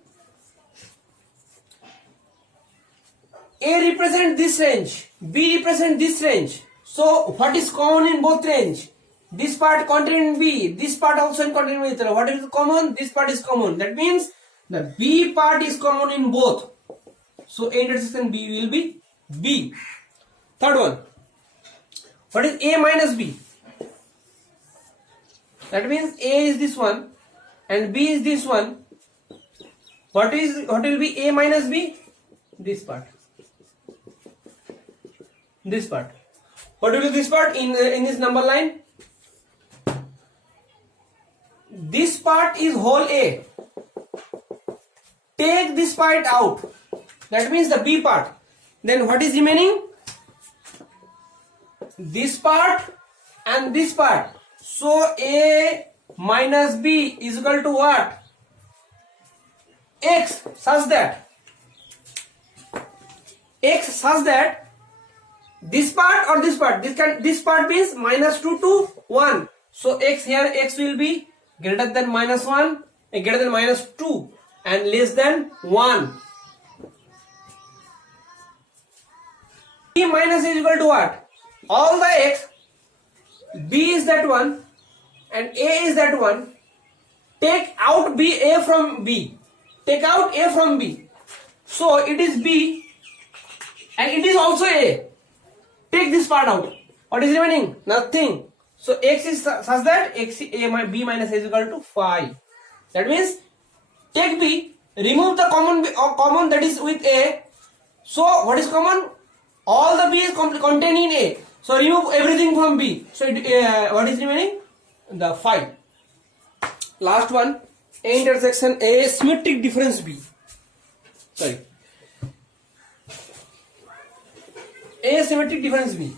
A represent this range, b represent this range. So what is common in both range? This part contained in b, this part also contained in b. What is common? This part is common. That means the b part is common in both. So A intersection b will be b. Third one, what is a minus b? That means a is this one and b is this one. What will be a minus b? This part. This part. What will be this part in this number line? This part is whole a. Take this part out. That means the b part. Then what is remaining? This part and this part. So a minus b is equal to what? X, such that x such that this part or this part, this part means -2 to 1. So x here, x will be greater than -1, greater than -2 and less than 1. B minus a is equal to what? All the x, b is that one and a is that one. Take out b, a from b. Take out a from b. So it is b and it is also a. Take this part out. What is remaining? Nothing. So x is such that b minus a is equal to 5. That means take b, remove the common that is with a. So what is common? All the b is contained in a. So remove everything from b. So what is remaining? The 5. Last one, a intersection a symmetric difference b. Sorry. Asymmetric difference b.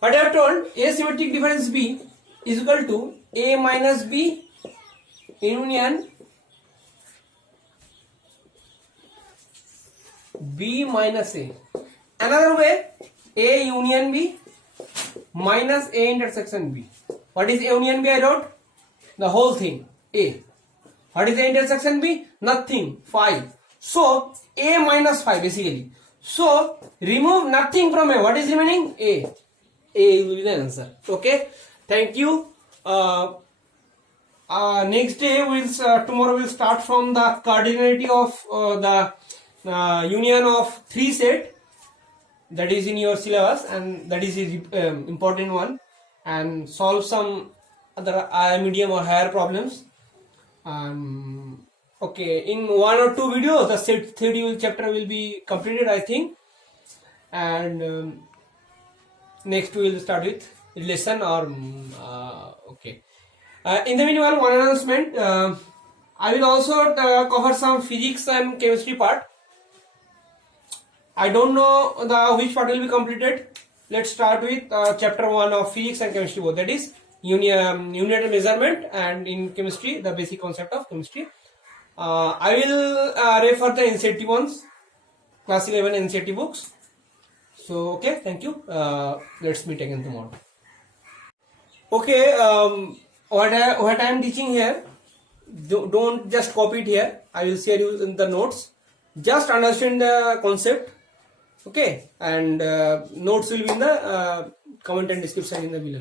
What I have told, asymmetric difference b is equal to a minus b union b minus a. Another way, a union b minus a intersection b. What is a union b? I wrote the whole thing, a. What is a intersection b? Nothing, 5. So a minus 5 basically. So remove nothing from a. What is remaining? A. A will be the answer. Okay. Thank you. Next day tomorrow we'll start from the cardinality of the union of 3 set. That is in your syllabus and that is important one. And solve some other medium or higher problems. Okay, in 1 or 2 videos the set schedule chapter will be completed, I think, and next we will start with relation or okay. In the meanwhile, one announcement, I will also cover some physics and chemistry part. I don't know which part will be completed. Let's start with chapter 1 of physics and chemistry both, that is unit and measurement, and in chemistry the basic concept of chemistry. I will refer the NCERT ones, class 11 NCERT books. So okay, thank you. Let's meet again tomorrow. Okay, what I am teaching here, don't just copy it here. I will share you in the notes. Just understand the concept. Okay, and notes will be in the comment and description in the below.